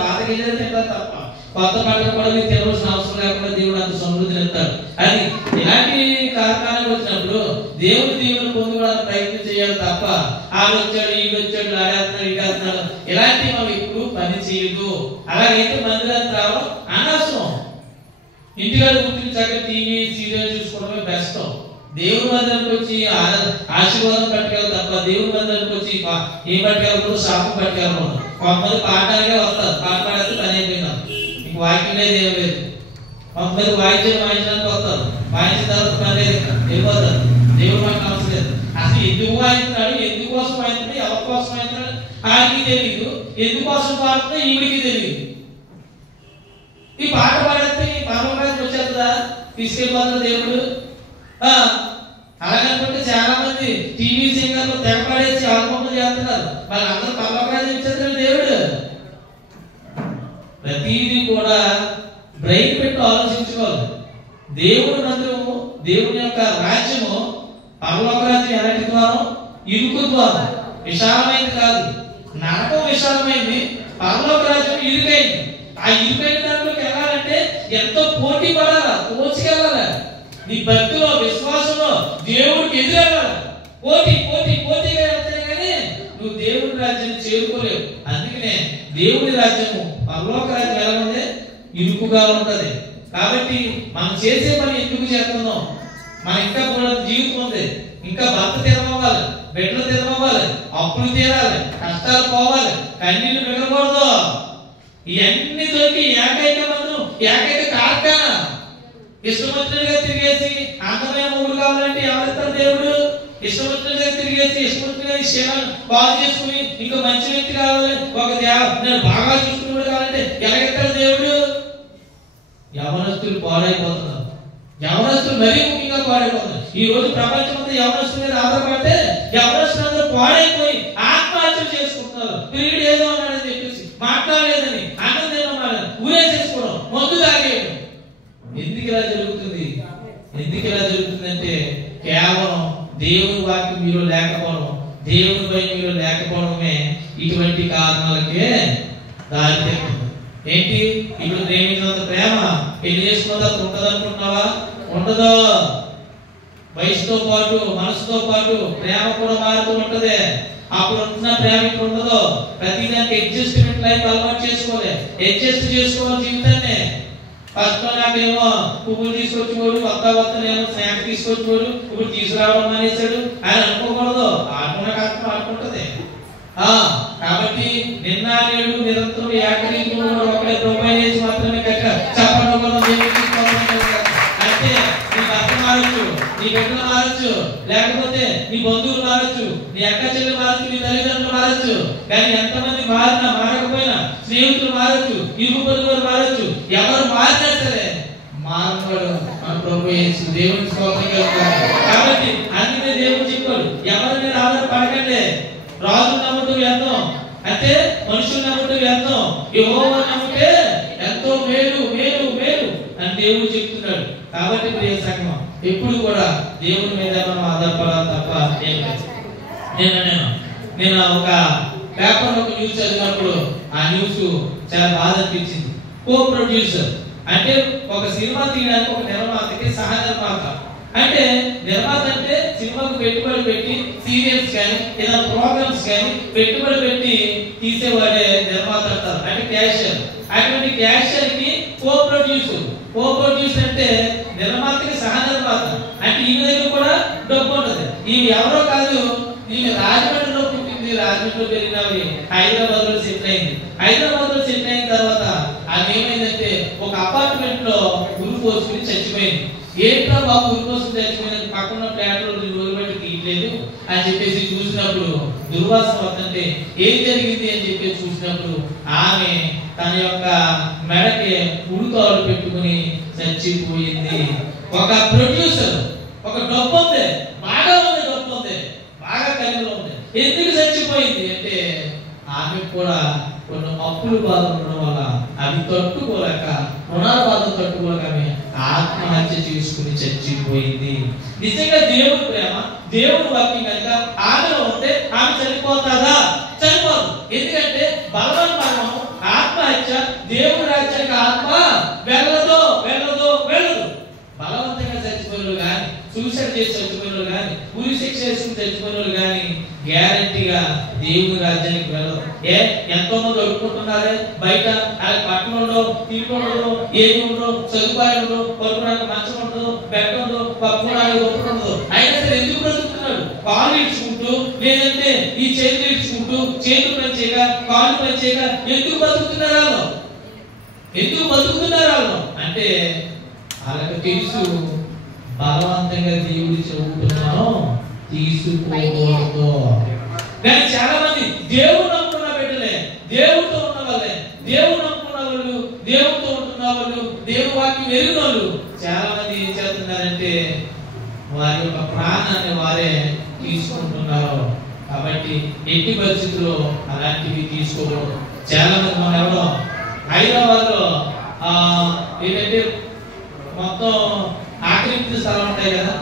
పాతగిన్నెలు తింటారు తప్ప కొత్త పంటలు కూడా మీరు తినవలసిన అవసరం లేకుండా దేవుడు అంత సమృద్ధిని ఇస్తాడు. అది ఇలాంటి కారణాలకు వచ్చినప్పుడు దేవుడి దీవుని పొందుకోవడానికి ప్రయత్నం చేయాలి తప్ప ఆడు వచ్చాడు ఈడు వచ్చాడు ఆడేస్తున్నాడు ఈడేస్తున్నాడు ఇలాంటివి మనం ఎప్పుడు పని చేయదు. అలాగైతే మందిరానికి రావడం అనవసరం. ఇంటికాడ కూర్చుని చక్కగా టీవీ సీరియల్ చూసుకోవడమే బెస్ట్. దేవుడి మందిరానికి వచ్చి ఆశీర్వాదం పట్టుకెళ్ళదు తప్ప దేవుడి మందిరానికి వచ్చి ఏం పట్టుకెళ్ళకూడదు, శాపం పట్టుకెళ్ళకూడదు. కొంతమంది పాఠాలకే వస్తారు, పాట పాడితే పని అయిపోయిందాం, ఇంక వాక్యం లేదు ఏం లేదు. కొంతమంది వాయించడానికి వస్తారు, వాయించిన తర్వాత పని వెళ్ళిపోతారు, దేవుడు మనకు అవసరం లేదు. అసలు ఎందుకు వాయిస్తున్నాడు, ఎందుకోసం వాయిస్తున్నాడు, ఎవరి కోసం వాయిస్తున్నాడు ఆయనకి తెలియదు, ఎందుకోసం పాడుతుందో ఈవిడికి తెలియదు. ఈ పాట పాడితే ఈ పరలోకానికి వచ్చేస్తుందా, తీసుకెళ్ళిపోతాడు దేవుడు. అలాగనుకుంటే చాలా మంది టీవీ సింగర్లు తెగపడేసి ఆల్బమ్లు చేస్తున్నారు, వాళ్ళందరూ పరలోకానికి వచ్చేస్తారు దేవుడు. ప్రతిదీ కూడా బ్రెయిన్ పెట్టి ఆలోచించుకోవాలి. దేవుడి మందిరము, దేవుని యొక్క రాజ్యము, పరలోక రాజ్యం ఎలాంటి ద్వారం? ఇరుకు ద్వారం, విశాలమైంది కాదు. నరకం విశాలమైంది, పరలోక రాజ్యం ఇరుకైంది. ఆ ఇరుకైన దాంట్లోకి వెళ్ళాలంటే ఎంతో పోటీ పడాలా, తోచుకెళ్ళాలా. నీ భక్తిలో, విశ్వాసంలో దేవుడికి ఎదురెళ్ళాలి. పోటీగా వెళ్తానే కానీ నువ్వు దేవుడి రాజ్యాన్ని చేరుకోలేవు. అందుకనే దేవుడి రాజ్యము, పరలోక రాజ్యం ఎలా ఉంది? ఇరుకుగా ఉంటది. కాబట్టి మనం చేసే పని ఎందుకు చేస్తున్నాం? మన ఇంకా కూడా జీవితం ఉంది, ఇంకా భర్త తిరగవాలి, బిడ్డలు తిరగవాలి, అప్పులు తీరాలి, కష్టాలు పోవాలి, కన్నీళ్లు మిగలకూడదు. ఇవన్నీ దొరికి ఏకైక మంత్రం, ఏకైక కార్ఖాన. ఇష్టమొచ్చినట్టుగా తిరిగేసి అందమైన మూడు కావాలంటే ఎవరిస్తారు దేవుడు? ఇష్టమొచ్చినట్టుగా తిరిగేసి ఇష్టమొచ్చినట్టుగా శీలాన్ని బాగు చేసుకుని ఇంకా మంచి వ్యక్తి కావాలి, ఒక నేను బాగా చూసుకున్నాడు కావాలంటే ఎలాగెత్తాడు దేవుడు? యవనస్తులు పాడైపోతున్నారు, యవనస్తులు మరీ ముఖ్యంగా పాడైపోతున్నారు. ఈ రోజు ప్రపంచం అంతా యవనస్తుల మీద ఆధారపడితే యవనస్తులందరూ పాడైపోయి ఆత్మహత్యలు చేసుకుంటున్నారు. పిల్లడు ఏదో అన్నాడని చెప్పేసి, మాట్లాడలేదని, అన్నం తినమని ఊరేసేసుకోవడం, మందు తాగేయడం. ఎందుకు ఇలా జరుగుతుంది? అంటే కేవలం దేవుని వాక్యం మీలో లేకపోవడం, దేవుని భయం మీలో లేకపోవడమే ఇటువంటి కారణాలకే దారి తీస్తుంది. ఏంటి? ఇప్పుడు ప్రేమించినంత ప్రేమ పెళ్లి చేసుకున్న ఉంటది అనుకుంటున్నావా? ఉండదు. వయసుతో పాటు, మనసుతో పాటు ప్రేమ కూడా మారుతూ ఉంటది. అప్పుడు ఉంటున్న ప్రేమ ఇప్పుడు ఉండదు. ప్రతిదానికి అడ్జస్ట్మెంట్ లైఫ్ అలవాటు చేసుకోవాలి, అడ్జస్ట్ చేసుకోవాలి జీవితాన్ని. ఫస్ట్ లో నాకేమో పువ్వులు తీసుకొచ్చేవాడు, కొత్త స్నాక్స్ తీసుకొచ్చేవాడు, ఇప్పుడు తీసుకురావడం మానేశాడు అని అనుకోకూడదు. ఆడుకున్న కష్టం ఆడుకుంటది. కాబట్టి నిన్న నేడు నిరంతరం ఏకరీతిలో ఒకటే ప్రొవైడ్ చేసి మాత్రమే చెప్పడం అంటే నీ భర్త మారచ్చు, నీ బిడ్డలు మారచ్చు, లేకపోతే నీ బంధువులు మారచ్చు, నీ అక్క చెల్లెలు మారచ్చు, నీ తల్లిదండ్రులు మారచ్చు. కానీ ఎంతమంది మారినా మారకపోయినా స్నేహితులు మారచ్చు, ఇరుగు పొరుగులు మారచ్చు, ఎవరు మారినా సరే మారవాడు మన ప్రభు యేసు. దేవుని స్తోత్రం. కాబట్టి అందుకే దేవుడు చెప్పాడు, ఎవరి మీద ఆధారపడకండి. రాజు నమ్ముతూ వ్యర్థం, అంటే మనుషులు నమ్ముతూ వ్యర్థం, యెహోవా నమ్మితే ఎంతో మేలు మేలు మేలు అని దేవుడు చెప్తున్నాడు. కాబట్టి ప్రియ సంఘం, ఎప్పుడు కూడా దేవుని మీద మనం ఆధారపడాలి తప్ప ఏం లేదు. నేను ఒక పేపర్ ఒక న్యూస్ చదివినప్పుడు ఆ న్యూస్ చాలా బాధ అనిపించింది. కో ప్రొడ్యూసర్ అంటే ఒక సినిమా తీయడానికి ఒక నిర్మాతకి సహ నిర్మాత. అంటే నిర్మాత అంటే సినిమాకు పెట్టుబడి పెట్టి సీరియల్స్ కానీ ఏదైనా ప్రోగ్రామ్స్ కానీ పెట్టుబడి పెట్టి తీసేవాడే నిర్మాత అంటారు, అంటే క్యాషియర్. అటువంటి క్యాషియర్ కి కో ప్రొడ్యూసర్ అంటే నిర్మాతకి సహ నిర్మాత. అంటే ఈ దగ్గర కూడా డబ్బు ఉంటది. ఇవి ఎవరో కాదు, ఈమె రాజమండ్రిలో పుట్టింది, రాజమండ్రిలో పెరిగినవి, హైదరాబాద్ లో సెటిల్ అయింది. హైదరాబాద్ లో సెటిల్ అయిన తర్వాత అది ఏమైందంటే ఒక అపార్ట్మెంట్ లో ఉరి పోసుకుని చచ్చిపోయింది. ఏంటో బాబు ఉరి పోసుకుని చచ్చిపోయింది, పక్కన ఫ్లాట్ లో 2 రోజులు బట్టి తీయలేదు అని చెప్పేసి చూసినప్పుడు దుర్వాసన వస్తుంటే ఏం జరిగింది అని చెప్పేసి చూసినప్పుడు ఆమె తన యొక్క మెడకి ఉడుతాలు పెట్టుకుని చచ్చిపోయింది. ఒక ప్రొడ్యూసర్, ఒక డబ్బు ఉంది, బాగా ఉంది, డబ్బు ఉంది, బాగా కలిగిలో ఉంది. ఎందుకు చచ్చిపోయింది అంటే ఆమె కూడా కొన్ని అప్పులు బాధ ఉండడం వల్ల అవి తట్టుకోలేక, రుణాల బాధ తట్టుకోలేక ఆమె ఆత్మహత్య చేసుకుని చచ్చిపోయింది. నిజంగా దేవుడి ప్రేమ, దేవుడి వాక్యం కనుక ఆమెలో ఉంటే ఆమె చనిపోతుందా? చనిపోదు. ఎందుకంటే బలవన్ మరణం, ఆత్మ చచ్చిపోయిన వాళ్ళు కానీ గ్యారంటీగా దేవుని రాజ్యానికి వెళ్ళరు. ఎంతో మంది అడుక్కుంటున్నారే బయట, పట్టణం ఉండవు, తిండి ఉండదు, ఏమి ఉండదు, సదుపాయాలు ఉండవు, పడుకోవడానికి మంచం ఉండదు, బెడ్ ఉండదు, పప్పుకోవడానికి ఒప్పుడు ఉండదు. అయినా సరే ఎందుకు బ్రతుకుతున్నాడు? కాళ్ళు ఇడ్చుకుంటూ, లేదంటే ఈ చేతులు ఇడ్చుకుంటూ, చేతులు పని చేయక, కాళ్ళు పని చేయక ఎందుకు బతుకుతున్నారు వాళ్ళు? ఎందుకు బతుకుతున్నారు వాళ్ళు అంటే వాళ్ళకి తెలుసు, బలవంతంగా దేవుడి చదువుతున్నాను తీసుకోకూడదు. కానీ చాలా మంది దేవుడు నమ్ముకున్న బిడ్డలే, దేవుడితో ఉన్న వాళ్ళే, దేవుడు నమ్ముకున్న వాళ్ళు, దేవుడితో ఉంటున్న వాళ్ళు, దేవుడు వాక్యం ఎరిగిన వాళ్ళు చాలా మంది ఏం చేస్తున్నారంటే వారి యొక్క ప్రాణాన్ని వారే తీసుకుంటున్నారు. కాబట్టి ఎట్టి పరిస్థితుల్లో అలాంటివి తీసుకోకూడదు. చాలా మంది మన ఎవరో హైదరాబాద్ లో ఏంటంటే మొత్తం ఆక్రమించిన స్థలం ఉంటాయి కదా,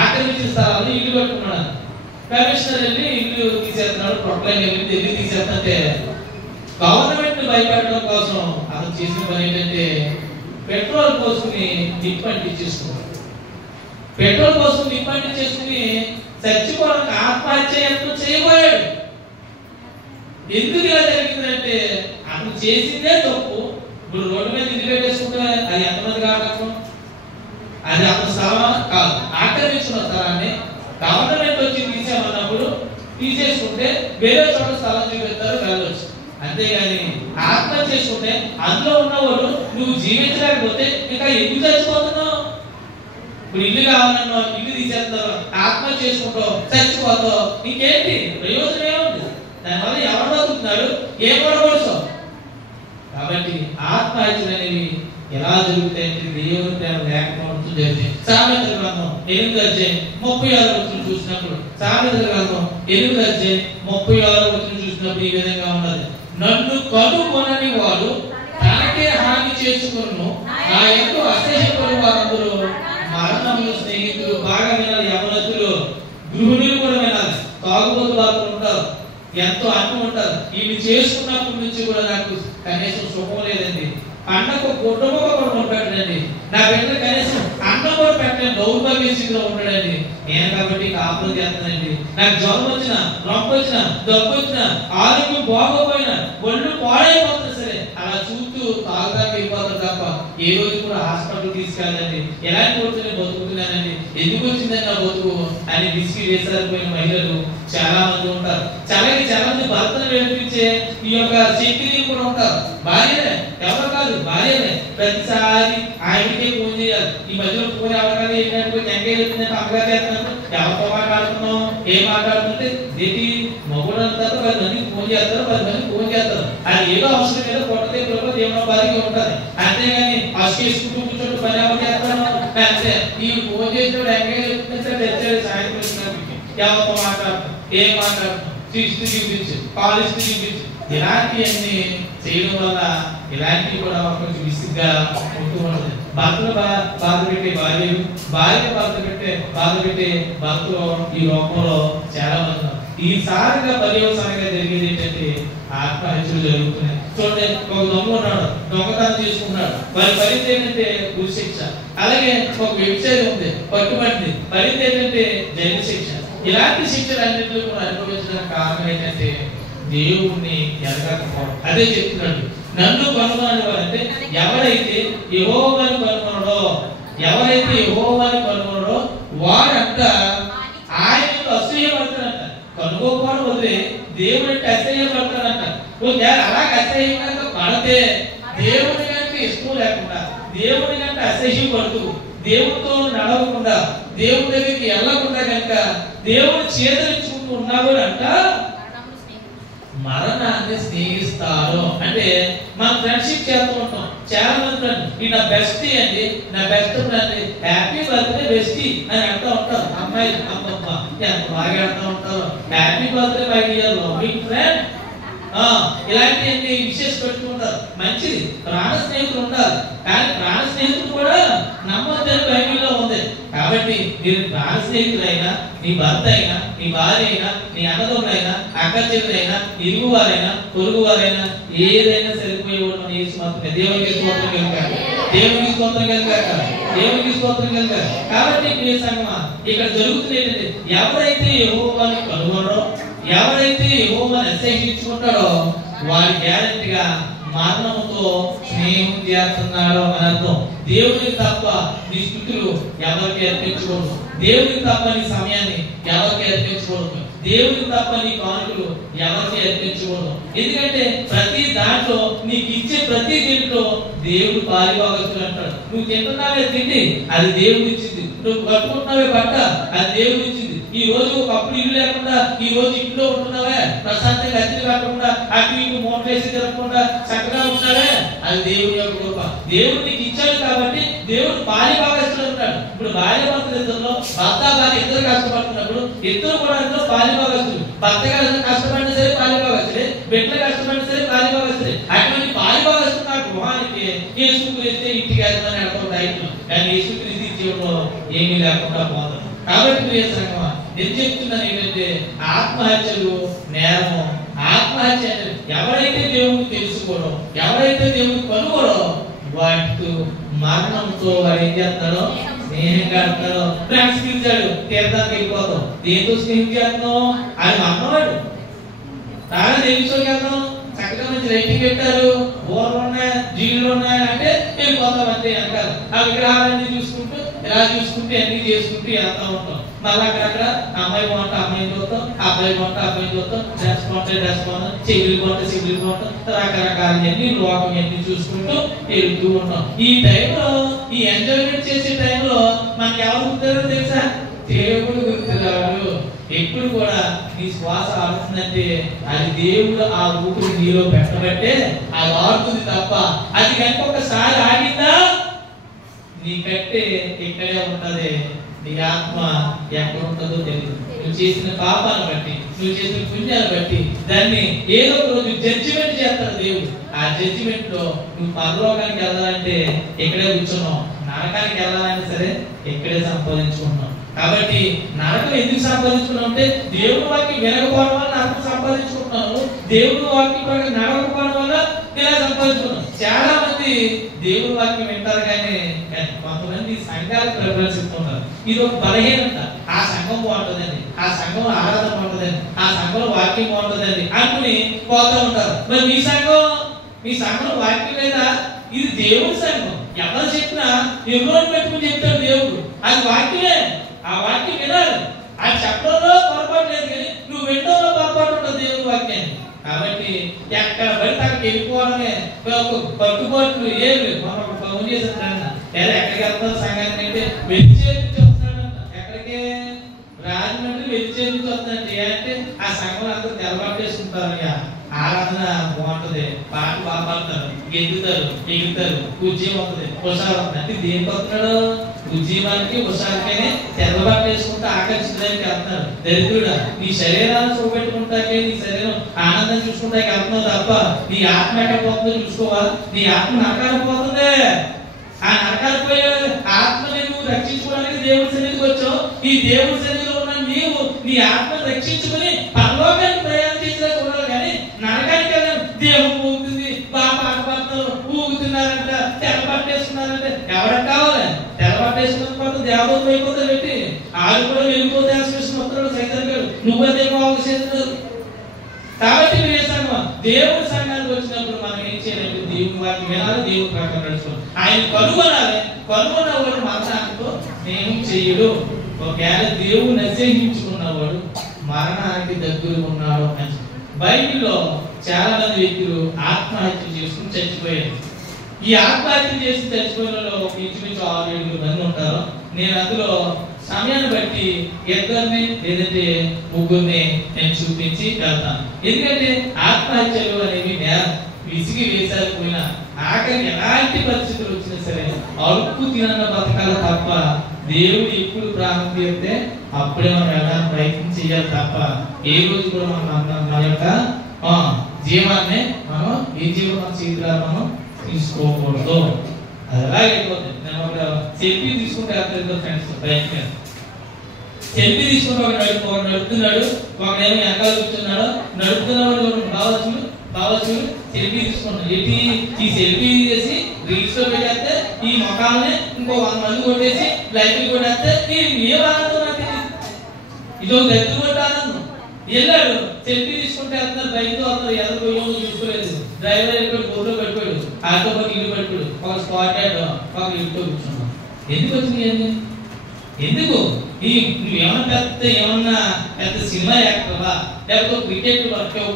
ఆక్రమించిన స్థలాలు ఇల్లు కట్టుకున్నాడు. కమిషనర్ వెళ్ళి ఇల్లు తీసేస్తున్నాడు, ప్రొక్లైన్ వెళ్ళి ఇల్లు తీసేస్తుంటే గవర్నమెంట్ భయపెట్టడం కోసం అతను చేసిన పని ఏంటంటే పెట్రోల్ పోసుకుని నిప్పు అంటించేసుకున్నాడు. పెట్రోల్ పోసుకుని నిప్పు అంటించేసుకుని చచ్చిపోవడానికి ఆత్మహత్య చేయబోయాడు. ఎందుకు ఇలా జరిగిందంటే అతను చేసిందే తప్పు. ఇప్పుడు రోడ్డు మీద ఇల్లు పెట్టేసుకుంటే అది ఎంతమంది కావచ్చు? అది అతను స్థలం కాదు, ఆక్రమించిన స్థలాన్ని గవర్నమెంట్ వచ్చి తీసేమన్నప్పుడు తీసేసుకుంటే వేరే చోట స్థలం చూపెడతారు, వెళ్ళొచ్చు. అంతేగాని ఆత్మహత్య చేసుకుంటే అందులో ఉన్నవాడు నువ్వు జీవించలేకపోతే ఇంకా ఎందుకు చచ్చిపోతున్నావు? ఇప్పుడు ఇల్లు కావాలన్నా ఇల్లు తీసేస్తారు, ఆత్మహత్య చేసుకుంటావు, చచ్చిపోతావు, ఇంకేంటి ప్రయోజనం ఏముంది? దానివల్ల ఎవరు బతుకుతున్నాడు? ఏం పడకూడదు. కాబట్టి ఆత్మహత్యలు అనేవి ఎలా జరుగుతాయంటే దేవుని ప్రేమ లేకపోవడంతో జరిగింది. సామెతల గ్రంథం 8:36 చూసినప్పుడు, సామెతల గ్రంథం 8:36 చూసినప్పుడు ఈ విధంగా ఉన్నది. నన్ను కనుగొనని వాడు తనకే హాని చేసుకును, నా యొక్క అసహ్యపడు వారందరూ మరణములు. స్నేహితులు బాగా వినాలి, యవనస్తులు, గృహిణులు కూడా వినాలి. తాగుబోతు వాళ్ళు ఉంటారు, ఎంతో అన్నం ఉంటారు. ఇవి చేసుకున్నప్పటి నుంచి కూడా నాకు కనీసం సుఖం లేదండి, అన్నకు కుటుంబం కూడా కొనిపెట్టండి, నా బిడ్డ కనీసం అన్నం కూడా పెట్టండి, దౌర్భాగ్య స్థితిలో ఉంటాడండి. నేను కాబట్టి కాపురం చేస్తానండి. నాకు జ్వరం వచ్చినా, రొంప వచ్చినా, దగ్గు వచ్చినా, ఆరోగ్యం బాగోపోయినా, ఒళ్ళు పాడైపోతుంది సరే అలా చూస్తూ తాగుతాకి వెళ్ళిపోతారు తప్ప ఏ రోజు కూడా హాస్పిటల్ తీసుకెళ్ళండి. ఎలాంటి వచ్చి బతుకుతున్నానండి, ఎందుకు వచ్చిందని నా బతుకు అని విసిగి వేసారిపోయిన మహిళలు చాలా మంది ఉంటారు. చాలా మంది భర్తను వేడిపించే ఈ యొక్క శక్తిని కూడా ఉంటారు. భార్యనే, ఎవరు కాదు, భార్యనే. ప్రతిసారి ఆయనకే ఫోన్ చేయాలి. ఈ మధ్యలో ఫోన్ ఎవరికైనా ఏంటంటే ఎంగేజ్ అవుతుందంటే అమ్మగారు చేస్తున్నప్పుడు ఎవరితో మాట్లాడుతున్నాం, ఏం మాట్లాడుతుంటే దేటి మగుడు అంటారు, 10 మందికి ఫోన్ చేస్తారు, 10 మందికి ఫోన్ చేస్తారు. అది ఏదో అవసరం ఏదో కొట్టతే ప్రభుత్వం ఏమో బాధ్యత ఉంటుంది. అంతేగాని ఫస్ట్ చేసుకుంటూ కూర్చోండి పని ఎవరు చేస్తాను అంతే. ఈ ఫోన్ చేసినప్పుడు ఎంగేజ్ అవుతుందంటే సాయంత్రం వచ్చినప్పుడు ఎవరితో మాట్లాడుతాం, ఏం మాట్లాడుతాం, చూపించు, కాలేజ్ చూపించు. ఇలాంటివన్నీ చేయడం వల్ల ఇలాంటివి కూడా కొంచెం విసిగ్గా ఉంటూ ఉంటుంది. భర్తలు బాధ పెట్టే భార్యలు, భార్య బాధ పెట్టే భర్తలు ఈ లోకంలో చాలా మంది. ఈసారిగా పర్యవసానంగా జరిగేది ఏంటంటే ఆత్మహత్యలు జరుగుతున్నాయి. చూడండి, ఒక దొంగ ఉన్నాడు, దొంగతనం చేసుకున్నాడు, వారి పరిస్థితి ఏంటంటే ఉరిశిక్ష. అలాగే ఒక వ్యభిచారం ఉంది, పట్టుబడింది, పరిస్థితి ఏంటంటే జైలు శిక్ష. ఇలాంటి శిక్షలు అన్నింటిలో కూడా అనుభవించడానికి కారణం ఏంటంటే దేవుణ్ణి ఎరగకపోవడం. అదే చెప్తున్నాడు, నన్ను కనుగొనని వారంటే ఎవరైతే యెహోవాను కనుగొనడో, ఎవరైతే యెహోవాను కనుగొనడో వాడంట ఆయనకు అసూయపడతాడంట. కనుగోపోవడం వదిలే దేవుడు అంటే అసహ్యపడతాడంట. అలాగే అసహ్యంగా పడితే దేవుడి కంటే ఇష్టం లేకుండా, దేవుడి కంటే అసహ్యపడుతూ, దేవుడితో నడవకుండా, దేవుడి దగ్గరికి వెళ్ళకుండా కనుక దేవుడు చేదరించుకుంటూ ఉన్నావు అంట మరణాన్ని స్నేహిస్తారు. అంటే మనం ఫ్రెండ్షిప్ చేస్తూ ఉంటాం. చాలా మంది ఫ్రెండ్, ఈ నా బెస్టీ అండి, నా best friend, happy birthday bestie అని అంటూ ఉంటారు అమ్మాయిలు. అమ్మమ్మ ఎంత బాగా అంటూ ఉంటారు, happy birthday my dear loving friend. ఇలాంటి విషయాలు పెట్టుకుంటారు. మంచిది, ప్రాణ స్నేహితులు ఉండాలి. కానీ ప్రాణ స్నేహితులు కూడా నమ్మొద్దని బైబిల్లో ఉంది. కాబట్టి మీరు ప్రాణ స్నేహితులైనా, నీ భర్త అయినా, నీ భార్య అయినా, నీ అన్నదమ్ములైనా, అక్క చెల్లెలైనా, ఇరుగు వారైనా, పొరుగు వారైనా, ఏదైనా సరిపోయేవాడు మన యేసు మాత్రమే. దేవునికి స్తోత్రం కలుగాక, దేవునికి స్తోత్రం కలుగాక. దేవునికి స్తోత్రం కనుక. కాబట్టి ప్రియ సంగమా, ఇక్కడ జరుగుతుంది ఏంటంటే, ఎవరైతే యెహోవాని కనుగొనరో, ఎవరైతే యెహోవాని అసహ్యించుకుంటాడో వారి గ్యారెంటీగా మరణంతో స్నేహం చేస్తున్నాడో అని అర్థం. దేవునికి తప్ప నీ స్థుతులు ఎవరికి అర్పించకూడదు, దేవునికి తప్ప నీ సమయాన్ని ఎవరికి అర్పించకూడదు, దేవునికి తప్ప నీ కానుకలు ఎవరికి అర్పించకూడదు. ఎందుకంటే ప్రతి దాంట్లో నీకు ఇచ్చే ప్రతి దీంట్లో దేవుడు పాలిభాగస్తులు అంటాడు. నువ్వు తింటున్నావే తిండి, అది దేవుడు ఇచ్చింది. నువ్వు కట్టుకుంటున్నావే బట్ట, అది దేవుడు ఇచ్చింది. ఈ రోజు ఒకప్పుడు ఇల్లు లేకుండా ఈ రోజు ఇంట్లో ఉంటున్నావే, ప్రశాంతంగా అద్దెలు కాకుండా అటు ఇటు మోటరేసి తిరగకుండా చక్కగా ఉంటావే, అది దేవుడి యొక్క కృప. దేవుడు నీకు ఇచ్చాడు కాబట్టి దేవుడు పాలిభాగస్తులు అంటాడు. ఇప్పుడు భార్య భర్తల ఇద్దరులో భర్త భార్య ఇద్దరు కష్టపడుతున్నప్పుడు ఇద్దరు కూడా అందులో పాలిభాగస్తులు. భర్త గారు కష్టపడిన సరే పాలిభాగస్తులే, బిడ్డలు కష్టపడిన సరే పాలిభాగస్తులే. అటువంటి పాలిభాగస్తులు నా గృహానికి యేసుక్రీస్తే ఇంటికి వెళ్తామని అనుకుంటాను. కానీ యేసుక్రీస్తు జీవితంలో ఏమీ లేకుండా పోతాం. కాబట్టి ప్రియ సంగమా, నేను చెప్తున్నాను ఏంటంటే, ఆత్మహత్యలు నేరము. ఆత్మహత్య ఎవరైతే దేవుడిని తెలుసుకోవడం, ఎవరైతే దేవుడిని కనుగోడో వాటితో మరణంతో వాడు ఏం చేస్తాడో స్నేహం కడతాడో. ఫ్రెండ్స్ పిలిచాడు, తీర్థానికి వెళ్ళిపోతాం. దేంతో స్నేహం చేస్తున్నాం? అది అన్నవాడు తాగా దేవించోకి వెళ్తాం. చక్కగా మంచి రైటింగ్ పెట్టారు, బోర్లు ఉన్నాయి, జీళ్ళు ఉన్నాయి అంటే వెళ్ళిపోతాం అంతే. అంటారు ఆ విగ్రహాలన్నీ చూసుకుంటూ ఇలా చూసుకుంటూ అన్ని చేసుకుంటూ వెళ్తా ఉంటాం. మళ్ళీ అక్కడక్కడ అమ్మాయి బాగుంటే అమ్మాయిని చూస్తాం, అబ్బాయి బాగుంటే అబ్బాయిని చూస్తాం, డ్రెస్ బాగుంటే డ్రెస్ బాగుంటాం, చెవులు బాగుంటే చెవులు బాగుంటాం, రకరకాలన్నీ లోకం అన్ని చూసుకుంటూ వెళ్తూ ఉంటాం. ఈ టైంలో, ఈ ఎంజాయ్మెంట్ చేసే టైంలో మనకి ఎవరు గుర్తారో తెలుసా? దేవుడు గుర్తురాడు. ఎప్పుడు కూడా నీ శ్వాస ఆడుతుందంటే అది దేవుడు ఆ ఊపిరి నీలో పెట్టబట్టే అది ఆడుతుంది తప్ప, అది కనుక ఒకసారి ఆగిందా నీ కట్టే ఇక్కడే ఉంటది. నీ ఆత్మ ఎక్కడ ఉంటుందో తెలియదు. నువ్వు చేసిన పాపాన్ని బట్టి, నువ్వు చేసిన పుణ్యాన్ని బట్టి దాన్ని ఏదో ఒక రోజు జడ్జిమెంట్ చేస్తాడు దేవుడు. ఆ జడ్జిమెంట్ లో నువ్వు పరలోకానికి వెళ్ళాలంటే ఇక్కడే కూర్చున్నావు, నరకానికి వెళ్ళాలంటే సరే ఇక్కడే సంపాదించుకుంటున్నావు. కాబట్టి నరకం ఎందుకు సంపాదించుకున్నావు అంటే దేవుడు వాక్యం వినకపోవడం వల్ల నరకం సంపాదించుకుంటున్నావు, దేవుడు వాక్యం నడవకపోవడం వల్ల ఇలా సంపాదించుకున్నావు. చాలా మంది దేవుడు వాక్యం వింటారు కానీ కొంతమంది సంఘాలకు ప్రిఫరెన్స్ ఇస్తున్నారు. ఇది ఒక బలహీనత. ఆ సంఘం బాగుంటుందండి, ఆ సంఘంలో ఆరాధన బాగుంటుందండి, ఆ సంఘంలో వాక్యం బాగుంటుందండి అనుకుని పోతూ ఉంటారు. మరి మీ సంఘంలో వాక్యం లేదా? ఇది దేవుడి సంఘం. ఎవరు చెప్పినా ఎవరోని పెట్టుకుని చెప్తాడు దేవుడు. అది వాక్యమే. ఆ వాక్యం వినాలి. అది చెప్పడంలో పొరపాటు లేదు, కానీ నువ్వు వినడంలో పొరపాటు ఉంటుంది దేవుడి వాక్యాన్ని. కాబట్టి ఎక్కడ పడితే అక్కడికి వెళ్ళిపోవడమే పట్టుబాట్లు ఏం లేదు. మనం ఒక ఫోన్ చేసేస్తాడన్న ఎక్కడికి వెళ్తాం సంఘానికి అంటే వెలిచేరు నుంచి వస్తాడంట. ఎక్కడికి? రాజమండ్రి వెలిచేరు నుంచి వస్తాడంటే అంటే ఆ సంఘంలో అందరూ తెల్లబాటు చేసుకుంటారు. ఆరాధన బాగుంటది, పాటలు బాగా పాడతారు, ఎగుతారు, ఎగుతారు, ఉద్యమం అవుతుంది, హుషారు అవుతుంది. అంటే దేనికి వస్తున్నాడు? ఉద్యమానికి హుషారుకైనా తెల్లబాటు వేసుకుంటూ ఆకర్షించడానికి వెళ్తున్నారు. దరిద్రుడా, నీ శరీరాన్ని చూపెట్టుకుంటాకే, నీ శరీరం ఆనందం చూసుకుంటాకి వెళ్తున్నావు తప్ప నీ ఆత్మ ఎక్కడ పోతుందో చూసుకోవా? నీ ఆత్మ నరకానికి పోతుంది. ఆ నరకానికి పోయే ఆత్మని నువ్వు రక్షించుకోవడానికి దేవుడి సన్నిధికి వచ్చావు. ఈ దేవుడి సన్నిధిలో ఉన్న నీవు నీ ఆత్మను రక్షించుకుని పరలోకానికి ప్రయాణం చేసినా చూడాలి, కానీ నరకానికి వెళ్ళాలి. దేవుడు ఊగుతుంది, బాగా పాట పాడుతున్నారు, ఊగుతున్నారంట, తెల్లబట్టేసుకున్నారంటే ఎవరికి కావాలి? తెల్లబట్టేసుకున్న దేవదూతలు అయిపోతారు పెట్టి ఆరు కూడా వెళ్ళిపోతే వస్తున్నాడు సైతం గారు, నువ్వదే బాగు చేస్తున్నారు. కాబట్టి మీరు సంఘం దేవుడి సంఘానికి వచ్చినప్పుడు మనం ఏం చేయాలంటే దేవుని వాటిని వినాలి, దేవుని ప్రకారం నడుచుకోవాలి. ఆయన కనుగొనాలి. కనుగొన్నవాడు మరణానికి స్నేహం చేయడు. ఒకవేళ దేవుని అసహ్యించుకున్నవాడు మరణానికి దగ్గర ఉన్నాడు అని బైబిల్లో చాలా మంది వ్యక్తులు ఆత్మహత్య చేసుకుని చచ్చిపోయారు. ఈ ఆత్మహత్య చేసి చచ్చిపోయిన ఇంచుమించు 6-7 మంది ఉంటారు. నేను అందులో సమయాన్ని బట్టి ఇద్దరిని లేదంటే ముగ్గురిని నేను చూపించి వెళ్తాను. ఎందుకంటే ఆత్మహత్యలు అనేవి నేరం. విసిగి వేసారు పోయినా ఆఖరికి ఎలాంటి పరిస్థితులు వచ్చినా సరే అడుక్కు తినన్న బతకాలి తప్ప దేవుడు ఎప్పుడు ప్రాణం తీరితే అప్పుడే మనం వెళ్ళడానికి ప్రయత్నం చేయాలి తప్ప ఏ రోజు కూడా మన యొక్క జీవాన్ని మనం ఏ జీవం మన చేతిలో మనం తీసుకోకూడదు. అది ఎలాగైపోతుంది. నేను ఒక సెల్ఫీ తీసుకుంటే ఫ్రెండ్స్ బయటకి సెల్ఫీ తీసుకుంటే ఒక నడుపుతున్నాడు, ఒకడేమో వెనకాల కూర్చున్నాడు. నడుపుతున్నవాడు కావచ్చు కావచ్చు సెల్ఫీ తీసుకున్నాం. ఏంటి ఈ సెల్ఫీ చేసి రీల్స్ లో పెట్టేస్తే ఈ మొఖాలని ఇంకో 100 మంది కొట్టేసి లైఫ్ కొట్టేస్తే ఏం ఆనందం నాకు తెలియదు. ఇదో గట్టి కొట్ట ఆనందం. వెళ్ళాడు సెల్ఫీ తీసుకుంటే వెళ్తున్నారు, బైక్ వస్తారు, ఎదురు పోయేమో చూసుకోలేదు. డ్రైవర్ వెళ్ళిపోయి బోర్డులో పడిపోయాడు, ఆటో పక్క ఇల్లు పడిపోయాడు, ఒక స్పాట్ యాడ్ ఒక ఇంట్లో కూర్చున్నాం. ఎందుకు వచ్చింది? ఎందుకు నువ్వేమన్నా పెద్ద సినిమా యాక్టర్వా, లేకపోతే క్రికెట్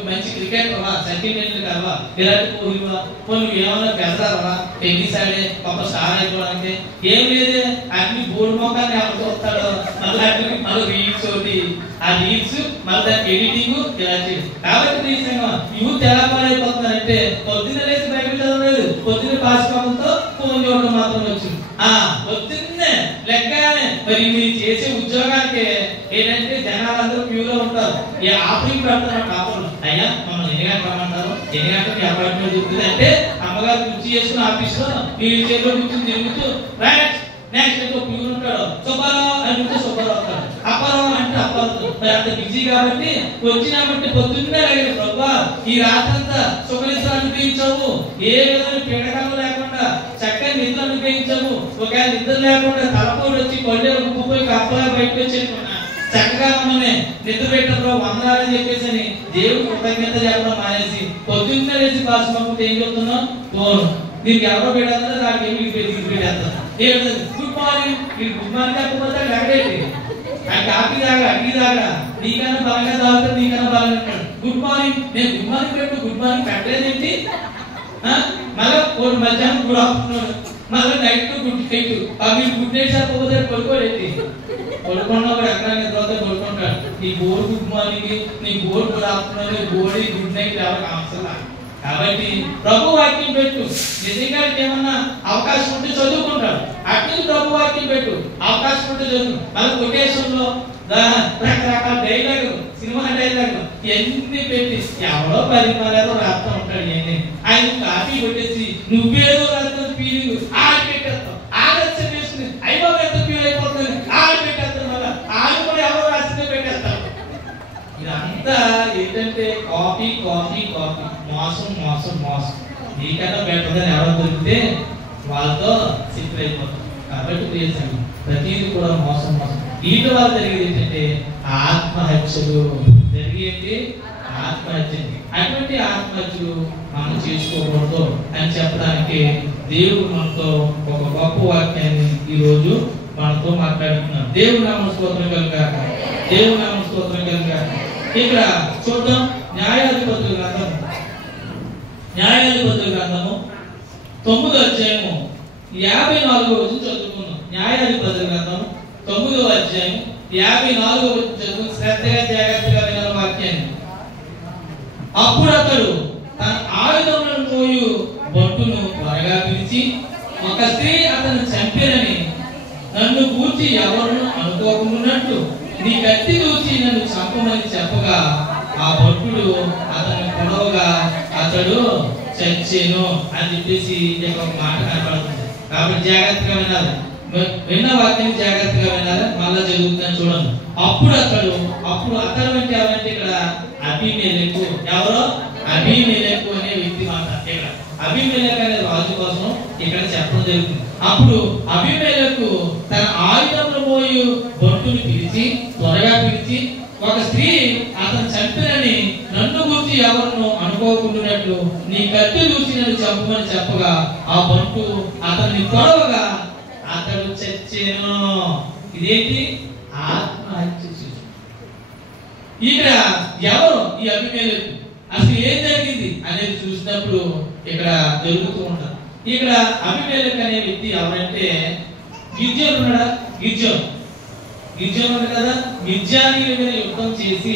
మంచి క్రికెటర్వా, సర్టిఫికెట్లు కావా, విరాట్ కోహ్లీవా, నువ్వేమన్నా పెద్దవా, టెన్నిస్ ఆడే గొప్ప స్టార్ అయిపోవడానికి ఏం లేదే. అన్ని బోర్డు మొక్కల్ని ఎవరు చూస్తాడో, మళ్ళీ రీల్స్ ఒకటి, ఆ రీల్స్ మళ్ళీ దానికి ఎడిటింగ్ ఇలా చేయదు. కాబట్టి యూత్ ఎలా పాడైపోతున్నారంటే పొద్దున్న లేచి బైబిల్ చదవలేదు, పొద్దున్న పాస్కోపంతో ఫోన్ చూడడం మాత్రం వచ్చింది. పొద్దున్నే లెక్కగానే మరి మీరు చేసే ఉద్యోగానికి ఏంటంటే జనాలందరూ క్యూలో ఉంటారు. ఈ ఆఫరింగ్ పెడతారు కాపులు, అయ్యా మమ్మల్ని ఎన్ని గంటలు రమ్మంటారు, ఎన్ని గంటలకు అపాయింట్మెంట్ దొరుకుతుంది అంటే అమ్మగారు కుర్చీ చేసుకుని ఆఫీస్ లో వీళ్ళ చేతిలో కూర్చొని తిరుగుతూ రైట్ నెక్స్ట్ ప్యూర్ ఉంటాడు, సుబ్బారావు అంటే సుబ్బారావు అవుతాడు, అప్పారావు అంటే అప్పారావు. అంత బిజీ కాబట్టి వచ్చినామంటే పొద్దున్నే లేదు ప్రభా ఈ రాత్రంతా సుఖనిద్ర అనుభవించావు, ఏ విధమైన పీడకాలు లేకుండా చక్కని నిద్ర అనుభవించావు. ఒకవేళ నిద్ర లేకుండా తలపోటు వచ్చి కొళ్ళే ఉప్పుపోయి కప్పలా బయటకు వచ్చేట్టున్నా చక్కగా మమ్మల్ని నిద్ర పెట్టడం వందనాలని చెప్పేసి దేవుడు కృతజ్ఞత చెప్పడం మానేసి పొద్దున్నే లేచి పాస్పోర్ట్ ఏం చెప్తున్నావు ఫోన్ నీకు ఎవరో పెట్టేస్తారో నాకు ఏమి పెట్టేస్తారు. గుడ్ మార్నింగ్, గుడ్ మార్నింగ్ చెప్పకపోతే లగడేటి ఆ కాఫీ తాగా టీ తాగా నీకన్నా బలంగా తాగుతాడు, నీకన్నా బలంగా ఉంటాడు. గుడ్ మార్నింగ్ నేను గుడ్ మార్నింగ్ పెట్టు, గుడ్ మార్నింగ్ పెట్టలేదేంటి? మళ్ళీ మధ్యాహ్నం గుడ్ ఆఫ్టర్నూన్, మళ్ళీ నైట్ గుడ్ నైట్. మీరు గుడ్ నైట్ చెప్పకపోతే పడుకోడేంటి? పడుకున్నప్పుడు ఎక్కడ నిద్రతో పడుకుంటాడు. నీ బోర్ గుడ్ మార్నింగ్, నీ bore good afternoon, board good night ఎవరికి అవసరం. కాబట్టి ప్రభు వాక్యం పెట్టు. నిజంగా ఏమన్నా అవకాశం ఉంటే చదువుకుంటాడు, అట్లా ప్రభు వాక్యం పెట్టు. అవకాశం ఉంటే చదువు. మళ్ళీ కొటేషన్ లో రకరకాల డైలాగులు, సినిమా డైలాగులు ఎన్ని పెట్టి ఎవరో 10 మంది రాస్తా ఉంటాడు. ఏంటి ఆయన కాపీ కొట్టేసి నువ్వేదో రాస్తా ఫీలింగ్ ఆడి పెట్టేస్తావు, ఆదర్శం వేసుకుని అయిపో ఎంత ఫీల్ అయిపోతుంది ఆడి పెట్టేస్తాడు. మళ్ళీ ఆడు కూడా ఎవరో రాస్తే పెట్టేస్తాడు. ఇదంతా ఏంటంటే కాపీ కాపీ కాపీ, మోసం మోసం మోసం. నీకన్నా బెటర్దని ఎవరో దొరికితే వాళ్ళతో సిద్ధం అయిపోతాం. కాబట్టి ప్రతిదీ కూడా మోసం మోసం. వీటి వల్ల జరిగేది ఏంటంటే ఆత్మహత్యలు జరిగేది, ఆత్మహత్య. అటువంటి ఆత్మహత్యలు మనం చేసుకోకూడదు అని చెప్పడానికి దేవుడు మనతో ఒక గొప్ప వాక్యాన్ని ఈ రోజు మనతో మాట్లాడుతున్నాం. దేవుడు నామ స్తోత్రం కలుగాక, దేవుడు నామ స్తోత్రం కలుగాక. ఇక్కడ చూద్దాం న్యాయాధిపతుల గ్రంథము, న్యాయాధిపతుల గ్రంథము 9వ అధ్యాయము 54వ వచనం చదువుకున్నాం. న్యాయాధిపతుల గ్రంథము 9వ అధ్యాయం 54వ వచనం చదువు. శ్రద్ధగా జాగ్రత్తగా వినాల వాక్యాన్ని. అప్పుడు అతడు తన ఆయుధములను మోయు బంటును త్వరగా పిలిచి, ఒక స్త్రీ అతను చంపేనని నన్ను గూర్చి ఎవరును అనుకోకున్నట్టు నీ కత్తి దూచి నన్ను చంపమని చెప్పగా ఆ భక్తుడు అతను పొడవగా అతడు చచ్చేను అని చెప్పేసి ఒక మాట కనపడుతుంది. కాబట్టి జాగ్రత్తగా వినాలి, విన్న వాక్యాన్ని జాగ్రత్తగా వినాలి. మళ్ళా జరుగుతుందని చూడండి. అప్పుడు అతడు అంటే ఎవరంటే ఇక్కడ అబీమెలెకు. ఎవరో అబీమెలెకు అనే వ్యక్తి మాట. ఇక్కడ అబీమెలెకు అనే రాజు కోసం ఇక్కడ చెప్పడం జరుగుతుంది. అప్పుడు అబీమెలెకు తన ఆయుధములు మోయు బంటుని పిలిచి, త్వరగా పిలిచి, ఒక స్త్రీ అతను చంపినని నన్ను గురించి ఎవరినో అనుకోకుండానట్లు నీ కత్తి దూచి నన్ను చంపమని చెప్పగా ఆ బంటు అతన్ని పొడవగా అతడు చచ్చెను. ఇదేంటి? ఆత్మహత్య. ఇక్కడ ఎవరు ఈ అబీమెలెకు, అసలు ఏం జరిగింది అనేది చూసినప్పుడు ఇక్కడ జరుగుతూ ఉంటారు. ఇక్కడ అబీమెలెకు అనే వ్యక్తి ఎవరంటే గిద్యోను ఉన్నాడా? గిద్యోను కదా, మిద్యానీయుల మీద యుద్ధం చేసి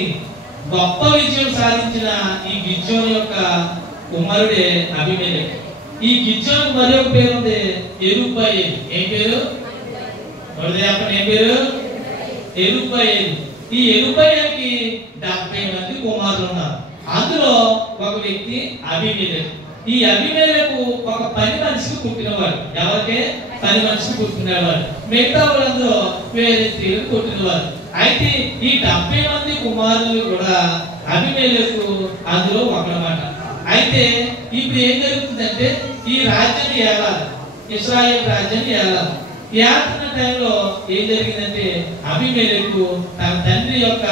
గొప్ప విజయం సాధించిన ఈ గిద్యోను యొక్క కుమారుడే అబీమెలెకు. ఈ గిద్యోను మరి ఒక పేరు ఉంది, యెరుబ్బయలు. ఏం పేరు? ఏం పేరు? యెరుబ్బయలు. ఈ యెరుబ్బయలుకి 70 మంది కుమారులు ఉన్నారు. అందులో ఒక వ్యక్తి అబీమెలెకు. ఈ అబీమెలెకు ఒక పని మనిషికి పుట్టినవాడు. ఎవరికే? పని మనిషికి పుట్టినవాడు. మిగతా వాళ్ళందరూ వేరే స్త్రీలకు పుట్టినవారు. అయితే ఈ 70 మంది కుమారులు కూడా అబీమెలెకు అందులో ఒకనమాట. అయితే ఇప్పుడు ఏం జరుగుతుందంటే ఈ రాజ్యాన్ని ఏలాలి, ఇశ్రాయేల్ రాజ్యాన్ని ఏలాలి. ఏలుతున్న టైంలో ఏం జరిగిందంటే అబీమెలెకు తన తల్లి యొక్క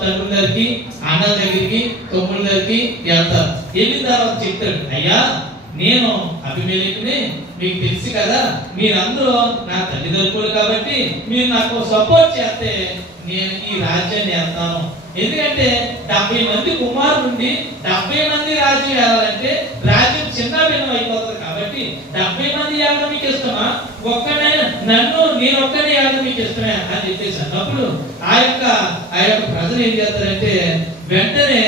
తండ్రుల దగ్గరికి, అన్నల దగ్గరికి, తమ్ముళ్ళ దగ్గరికి వెళ్తారు. వెళ్ళిన తర్వాత చెప్తాడు, అయ్యా నేను అబీమెలెకుని, మీకు తెలుసు కదా మీరందరూ నా తల్లిదండ్రులు కాబట్టి మీరు నాకు సపోర్ట్ చేస్తే నేను ఈ రాజ్యాన్ని వెళ్తాను. ఎందుకంటే 70 మంది కుమారులు ఉండి 70 మంది రాజ్యం వెళ్ళాలంటే రాజ్యం చిన్న భిన్నం అయిపోతుంది. కాబట్టి 70 మంది వెళ్ళడం మీకు ఇష్టమా, ఒక్కడైనా నేను ఒక్కనే వెళ్ళడం మీకు ఇష్టమే అని చెప్పేసి అన్నప్పుడు ఆ యొక్క ప్రజలు ఏం చేస్తారంటే వెంటనే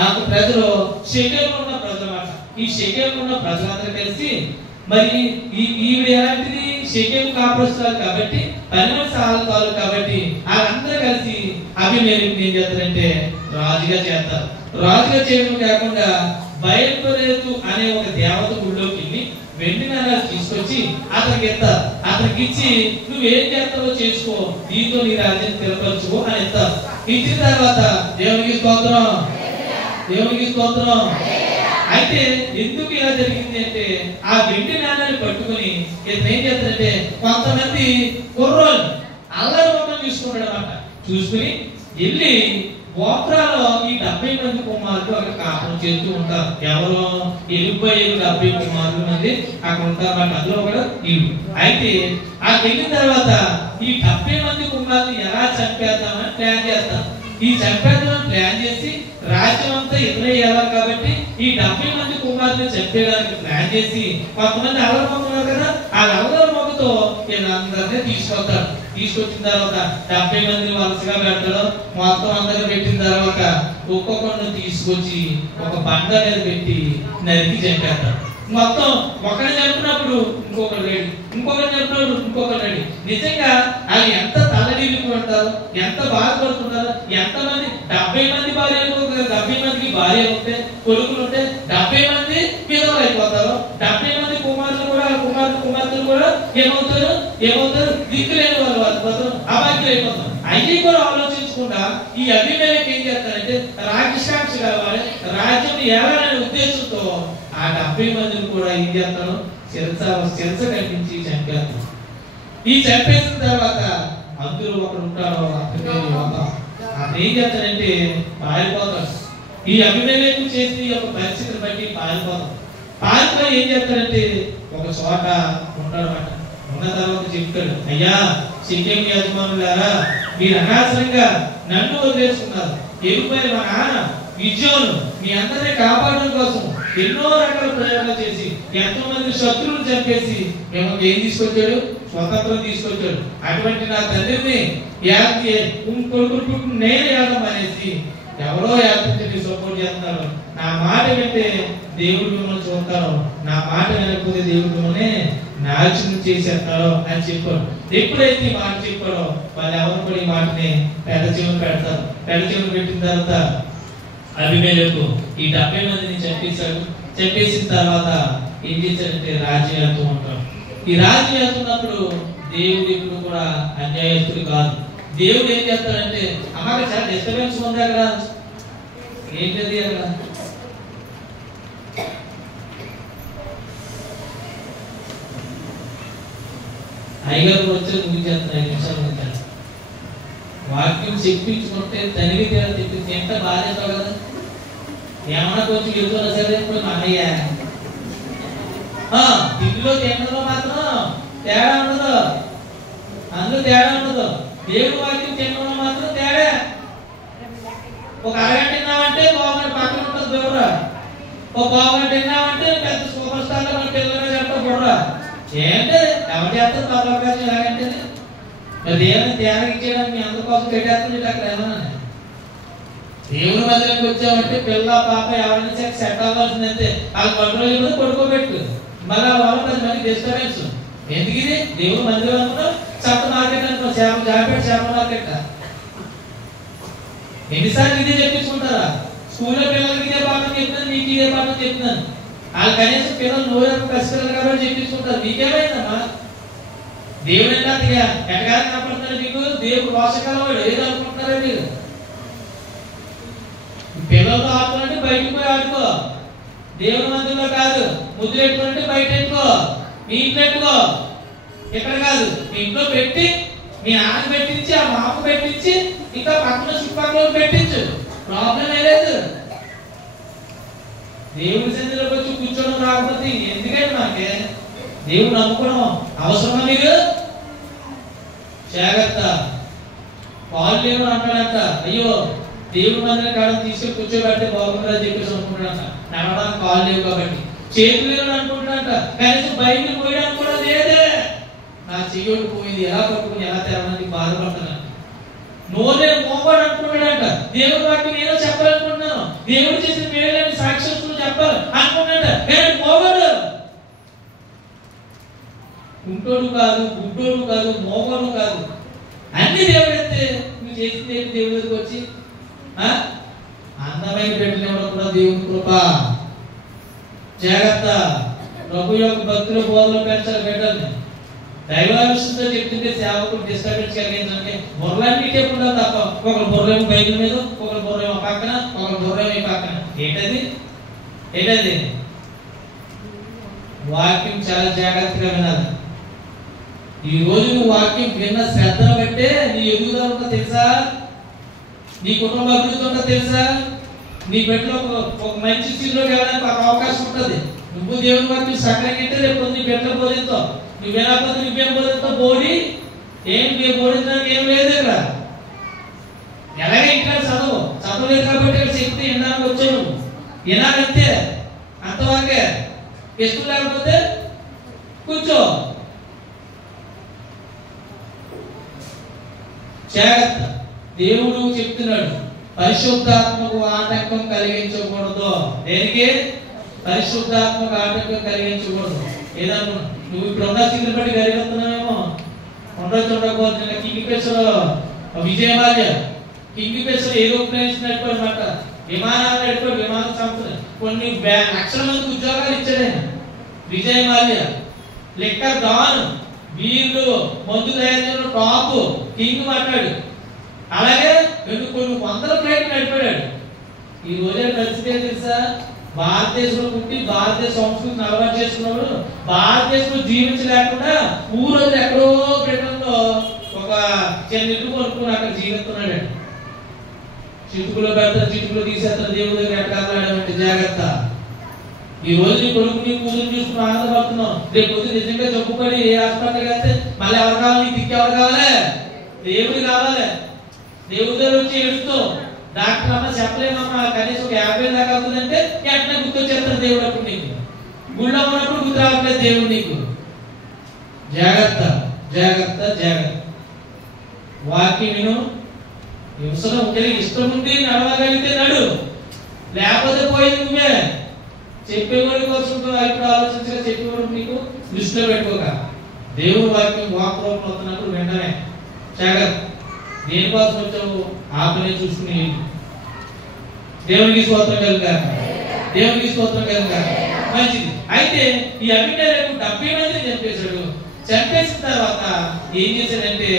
ఆ ప్రజలు షెకెములో ఉన్న ప్రజలు అన్నమాట. ఈ షెకెములో ఉన్న ప్రజలందరూ కలిసి మరి ఈవిడ ఎలాంటిది షెకెము కాపురస్తురాలు కాబట్టి 12 సంవత్సరాలు కాబట్టి వాళ్ళందరూ కలిసి అబీమెలెకుని ఏం చేస్తారంటే రాజుగా చేస్తారు. రాజుగా చేయడం కాకుండా బయల్పెరెతు అనే ఒక దేవత గుడిలోకి వెళ్ళి వెండి నాణాలు తీసుకొచ్చి అతనికి ఇస్తారు. అతనికి ఇచ్చి నువ్వేం చేస్తావో చేసుకో, దీంతో నీ రాజ్యాన్ని స్థిరపరచుకో అని ఇస్తారు. ఇచ్చిన తర్వాత దేవునికి స్తోత్రం, దేవునికి స్తోత్రం. అయితే ఎందుకు ఇలా జరిగింది అంటే ఆ వెండి నాణాలు పట్టుకుని ఇతను ఏం చేస్తాడంటే కొంతమంది కుర్రోళ్ళు అల్లరి మొక్కలు చూసుకుంటాడు అన్నమాట. చూసుకుని వెళ్ళి ఓప్రాలో ఈ 70 మంది కుమారులు అక్కడ కాపురం చేస్తూ ఉంటారు. ఎవరు 70 కుమారులు మంది అక్కడ ఉంటారు. అందులో కూడా వీళ్ళు. అయితే ఆ వెళ్ళిన తర్వాత ఈ 70 మంది కుమారులు ఎలా చంపేద్దామని ప్లాన్ చేస్తారు. ఈ చంపేద్దామని ప్లాన్ చేసి రాజ్యం అంతా ఇతరే వెళ్ళాలి కాబట్టి ఈ 70 మంది కుమారులు చంపేయడానికి ప్లాన్ చేసి కొంతమంది అల్లరి మొక్కలు కదా ఆ అల్లరి మొక్కతో వీళ్ళందరినీ తీసుకొస్తారు. తీసుకొచ్చిన తర్వాత 70 మందిని వరుసగా పెడతాడు. మొత్తం అందరూ పెట్టిన తర్వాత ఒక్కొక్కరిని తీసుకొచ్చి ఒక బండ మీద పెట్టి నరికి చంపేస్తాడు. మొత్తం ఒకరిని చంపినప్పుడు ఇంకొకరు రెడీ, ఇంకొకరు చంపినప్పుడు ఇంకొకరు రెడీ. నిజంగా అది ఎంత తలడిల్లిపోతారు, ఎంత బాధపడుతున్నారు. ఎంతమంది 70 మంది భార్యలు, 70 మందికి భార్య ఉంటే కొడుకులు ఉంటే 70 మంది విధవలు అయిపోతారు. 70 మంది కుమారులు కూడా కుమార్తెలు కూడా ఏమవుతారు దిక్కులేని వాళ్ళు అయిపోతారు, అభాగ్యులు అయిపోతారు. అన్ని కూడా ఆలోచించకుండా ఈ అబీమెలెకు ఏం చేస్తారంటే రాజ్యశాంక్ష కావాలి, రాజ్యం ఏలాలనే ఉద్దేశంతో ఆ 70 మందిని కూడా ఏం చేస్తాను శిరస కనిపించి చంపేస్తాను. ఈ చంపేసిన తర్వాత అందరూ ఒకడు ఉంటారో అతను ఏం చేస్తాడంటే పారిపోతాడు. ఈ అబీమెలెకు చేసి ఒక పరిస్థితిని బట్టి పారిపోతాడు. పారిపోయి ఏం చేస్తాడంటే ఒక చోట ఉంటాడన్నమాట. ఉన్న తర్వాత చెప్తాడు, అయ్యా షెకెము యజమానులారా మీరు అనవసరంగా నన్ను వదిలేసుకున్నారు. ఎరుపై మా నాన్న విజయోను మీ అందరినీ కాపాడడం కోసం ఎన్నో రకాల ప్రయోగాలు చేసి ఎంతో మంది శత్రువులు చంపేసి మేము ఏం తీసుకొచ్చాడు, స్వతంత్రం తీసుకొచ్చాడు. అటువంటి నా తండ్రిని కొడుకు నేను ఏడడం అనేసి ఎవరో యాత్రి సపోర్ట్ చేస్తున్నారు. నా మాట వింటే దేవుడు మిమ్మల్ని చూస్తారు, నా మాట వినకపోతే దేవుడు మిమ్మల్ని నాశనం చేసేస్తారు అని చెప్పారు. ఎప్పుడైతే ఈ మాట చెప్పారో వాళ్ళు ఎవరు కూడా ఈ మాటని పెద్ద చెవులు పెడతారు. పెద్ద చెవులు పెట్టిన తర్వాత అబీమెలెకు ఈ 70 మందిని చంపేశాడు. చంపేసిన తర్వాత ఏం చేశాడంటే రాజ్యం వెళ్తూ ఉంటాడు. ఈ రాజ్యం వెళ్తున్నప్పుడు దేవుడు ఇప్పుడు కూడా అన్యాయస్తుడు కాదు. దేవుడు ఏం చేస్తాడంటే అమ్మకి చాలా డిస్టర్బెన్స్ ఉంది అక్కడ. ఏంటది అక్కడ అయ్యగారు వచ్చే ముగించేస్తాను 5 నిమిషాలు ఉంటాను. వాక్యం చెప్పించుకుంటే తనివి తీరా చెప్పింది ఎంత బాధేస్తావు కదా. ఏమన్నా కొంచెం ఎదుగుతున్నా సరే ఇప్పుడు మా అన్నయ్య దిగులో తినడంలో మాత్రం తేడా ఉండదు, అందులో తేడా ఉండదు. దేవుడు వాక్యం తినడంలో మాత్రం తేడా. ఒక అరగంట తిన్నామంటే బాగుంది పక్కన ఉంటుంది బుర్రా, ఒక బాగుంట తిన్నామంటే పెద్ద సూపర్ స్టార్ మన పిల్లలు చెప్తా బుర్రా. ఏంటి ఎవరు చేస్తారు పర్వాలేదు ఎలాగంటే మరి దేవుని త్యాగం ఇచ్చేయడానికి మీ అందరి కోసం పెట్టేస్తుంది. అక్కడ ఏమన్నా దేవుని మధ్యలోకి వచ్చామంటే పిల్ల పాప ఎవరైనా సెట్ అవ్వాల్సిందంటే వాళ్ళ పట్టులో పడుకోబెట్టు. మళ్ళీ వాళ్ళ 10 మంది డిస్టర్బెన్స్ ఎందుకు? ఇది దేవుని మందిరం అనుకున్నా చేప మార్కెట్ అనుకో, చేప మార్కెట్. ఎన్నిసార్లు ఇదే చెప్పించుకుంటారా? స్కూల్లో పిల్లలకి ఇదే పాఠం చెప్తున్నాను, నీకు ఇదే పాఠం చెప్తున్నాను. వాళ్ళు కనీసం పిల్లలు నోరు కష్టపిల్లలు కాబట్టి చెప్పించుకుంటారు. మీకేమైందమ్మా? దేవుడు అంటే అది ఎక్కగా కనపడుతున్నారు మీకు. దేవుడు రోషకాలం ఏదో అనుకుంటున్నారా మీరు? పిల్లలతో ఆడుతున్నట్టు బయటకు పోయి ఆడుకో, దేవుని మందిరంలో కాదు. ముద్దులు పెట్టుకుంటే బయట పెట్టుకో, మీ ఇంట్లో పెట్టుకో, ఇక్కడ కాదు. మీ ఇంట్లో పెట్టి మీ నాన్న పెట్టించి, ఆ మామ పెట్టించి, ఇంకా పక్కన చుట్టుపక్కల పెట్టించు, ప్రాబ్లం లేదు. దేవుడి సన్నిధిలోకి వచ్చి కూర్చోడం రాకపోతే ఎందుకంటే మనకి దేవుడు నమ్ముకోవడం అవసరమా? మీరు జాగ్రత్త. కాళ్ళు లేవు అంటాడంట, అయ్యో దేవుడి మందిరం కాడ తీసుకొని కూర్చోబెడితే బాగుంటుందని చెప్పేసి అనుకుంటాడంట. నడవడానికి కాళ్ళు లేవు కాబట్టి. చేతులు లేవు అనుకుంటాడంట, కనీసం బైబిల్ పోయడానికి కూడా లేదే. నా చెయ్యోడు పోయింది, ఎలా పట్టుకుని ఎలా తెరవడానికి బాధపడుతున్నాను. నోరే మోపాడు అనుకున్నాడంట, దేవుడి వాక్యం ఏదో చెప్పాలనుకుంటున్నాను, దేవుడు చేసిన మేలని సాక్షాత్తులు చెప్పాలి అనుకున్నాడంట. కానీ మోగాడు, గుంటోడు కాదు, గుడ్డోడు కాదు, మోగోడు కాదు, అన్ని దేవుడు ఎత్తే నువ్వు చేసింది ఏంటి? దేవుడి దగ్గరికి వచ్చి అందమైన పెట్టినప్పుడు కూడా దేవుని కృప. జాగ్రత్త. ప్రభు యొక్క భక్తుల బోధలు పెంచాలి బిడ్డల్ని. దైవావిషయంతో చెప్తుంటే సేవకులు డిస్టర్బెన్స్ కలిగించడానికి బుర్రలన్నిటి ఎప్పుడు తప్ప, ఒకరు బుర్రేమో బైబిల్ మీద, ఒకరు బుర్రేమో పక్కన, ఒకరు బుర్రేమో పక్కన. ఏంటది? వాక్యం చాలా జాగ్రత్తగా వినాలి. ఈ రోజు నువ్వు వాక్యం విన్న శ్రద్ధను బట్టే నీ ఎదుగుదల ఉందో తెలుసా, నీ కుటుంబ అభివృద్ధి ఉందో తెలుసా, నీ బిడ్డలో ఒక మంచి స్థితిలోకి వెళ్ళడానికి ఒక అవకాశం ఉంటుంది. నువ్వు దేవుని వాక్యం సక్రంగా రేపు నీ బిడ్డలు బోధిస్తావు. నువ్వు వినకపోతే నువ్వేం బోధిస్తావు? బోడి ఏం బోధించడానికి ఏం లేదు ఇక్కడ. ఎలాగే ఇక్కడ చదవలేదు కాబట్టి ఇక్కడ శక్తి వినడానికి వచ్చావు. నువ్వు వినాలంతే, అంతవరకే. ఇష్టం లేకపోతే కూర్చో. జాగ్రత్త. దేవుడు చెప్తున్నాడు, పరిశుద్ధాత్మకు ఆటంకం కలిగించకూడదు. దేనికి? పరిశుద్ధాత్మకు ఆటంకం కలిగించకూడదు. ఏదన్నా నువ్వు ఇప్పుడు ఉన్న స్థితిని బట్టి గరిగొస్తున్నావేమో, ఉండకపోతే king pacer Vijayawada king pacer ఏదో ప్లేన్స్ నడిపోయినమాట, విమానాలు నడిపోయి విమాన సంస్థ కొన్ని లక్షల మందికి ఉద్యోగాలు ఇచ్చాడు ఆయన. విజయవాల్య లెక్కర్ డాన్, వీళ్ళు మందు తయారు టాప్ కింగ్ మాట్లాడు. అలాగే కొన్ని వందల ఫ్లైట్లు నడిపాడు. ఈ రోజే పరిస్థితి ఏం తెలుసా? భారతదేశంలో పుట్టి భారతదేశ సంస్కృతిని అలవాటు చేసుకున్నాడు, భారతదేశంలో జీవించలేకుండా ఊరోజు ఎక్కడో బ్రిటన్ లో ఒక చిన్న ఇల్లు కొనుక్కుని అక్కడ జీవిస్తున్నాడు. చిటుకులో పెడతారు, చిటుకులో తీసేస్తారు, దేవుడి దగ్గర ఎట్టాలంటే జాగ్రత్త. ఈ రోజు నీ కొడుకు నీ కూతురు చూసుకుని ఆనందపడుతున్నావు. రేపు పొద్దున నిజంగా జబ్బుపడి ఏ హాస్పిటల్కి వెళ్తే మళ్ళీ ఎవరు కావాలి? నీకు దిక్కు ఎవరు కావాలి? దేవుడు కావాలి. దేవుడి దగ్గర వచ్చి ఏడుస్తూ డాక్టర్ అమ్మ చెప్పలేమమ్మా, కనీసం ఒక 50 దాకా అవుతుందంటే ఎట్లా గుర్తొచ్చేస్తాడు దేవుడు. అప్పుడు నీకు గుళ్ళో ఉన్నప్పుడు గుర్తు రావట్లేదు దేవుడు నీకు. జాగ్రత్త జాగ్రత్త జాగ్రత్త. వాక్యం విను. అవసరం ఇష్టం ఉండి నడవగలిగితే నడు, లేకపోతే పోయింది నువ్వే. చెప్పేవాడి కోసం ఇప్పుడు ఆలోచించగా చెప్పేవాడు నీకు దృష్టిలో పెట్టుకోక. దేవుడు వాక్యం వాక్ రూపంలో వస్తున్నప్పుడు వెంటనే జాగ్రత్త. దేనికోసం వచ్చావు? ఆపనే చూసుకుని. దేవునికి స్తోత్రం కలుగుగా, దేవునికి స్తోత్రం కలుగుగా. మంచిది. అయితే ఈ అబీమెలెకు 70 మందిని చంపేశాడు. చంపేసిన తర్వాత ఏం చేశాడంటే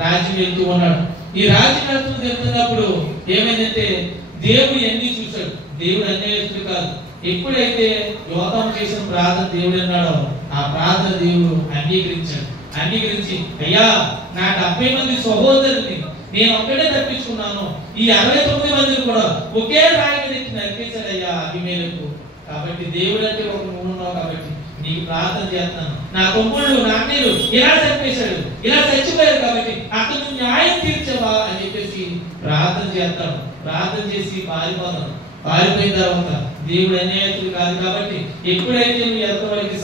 రాజ్యం వెళ్తూ ఉన్నాడు. ఈ రాజ్యం వెళ్తున్నప్పుడు ఏమైందంటే దేవుడు ఎన్ని చూశాడు. దేవుడు అన్యాయస్తుడు కాదు. ఎప్పుడైతే యోతాము చేసిన ప్రార్థన దేవుడు అన్నాడో ఆ ప్రార్థన దేవుడు అంగీకరించాడు. అంగీకరించి, అయ్యా నా 70 మంది సహోదరుని నేను ఒక్కడే తప్పించుకున్నాను, ఈ 69 మందిని కూడా ఒకే రాయి మీద ఎత్తి నరికేశాడు అయ్యా అబీమెలెకు. కాబట్టి దేవుడు అంటే ఒక నువ్వు ఉన్నావు కాబట్టి నీకు ప్రార్థన చేస్తున్నాను. నా తమ్ముళ్ళు నా అన్నయ్యలు ఇలా చంపేశాడు, ఇలా చచ్చిపోయారు కాబట్టి అతను నువ్వు న్యాయం తీర్చవా అని చెప్పేసి ప్రార్థన చేస్తాడు. ప్రార్థన చేసి పారిపోతాడు. పారిపోయిన తర్వాత దేవుడు అన్యాయస్తుడు కాదు కాబట్టి ఎప్పుడైతే నువ్వు ఎదుటివారికి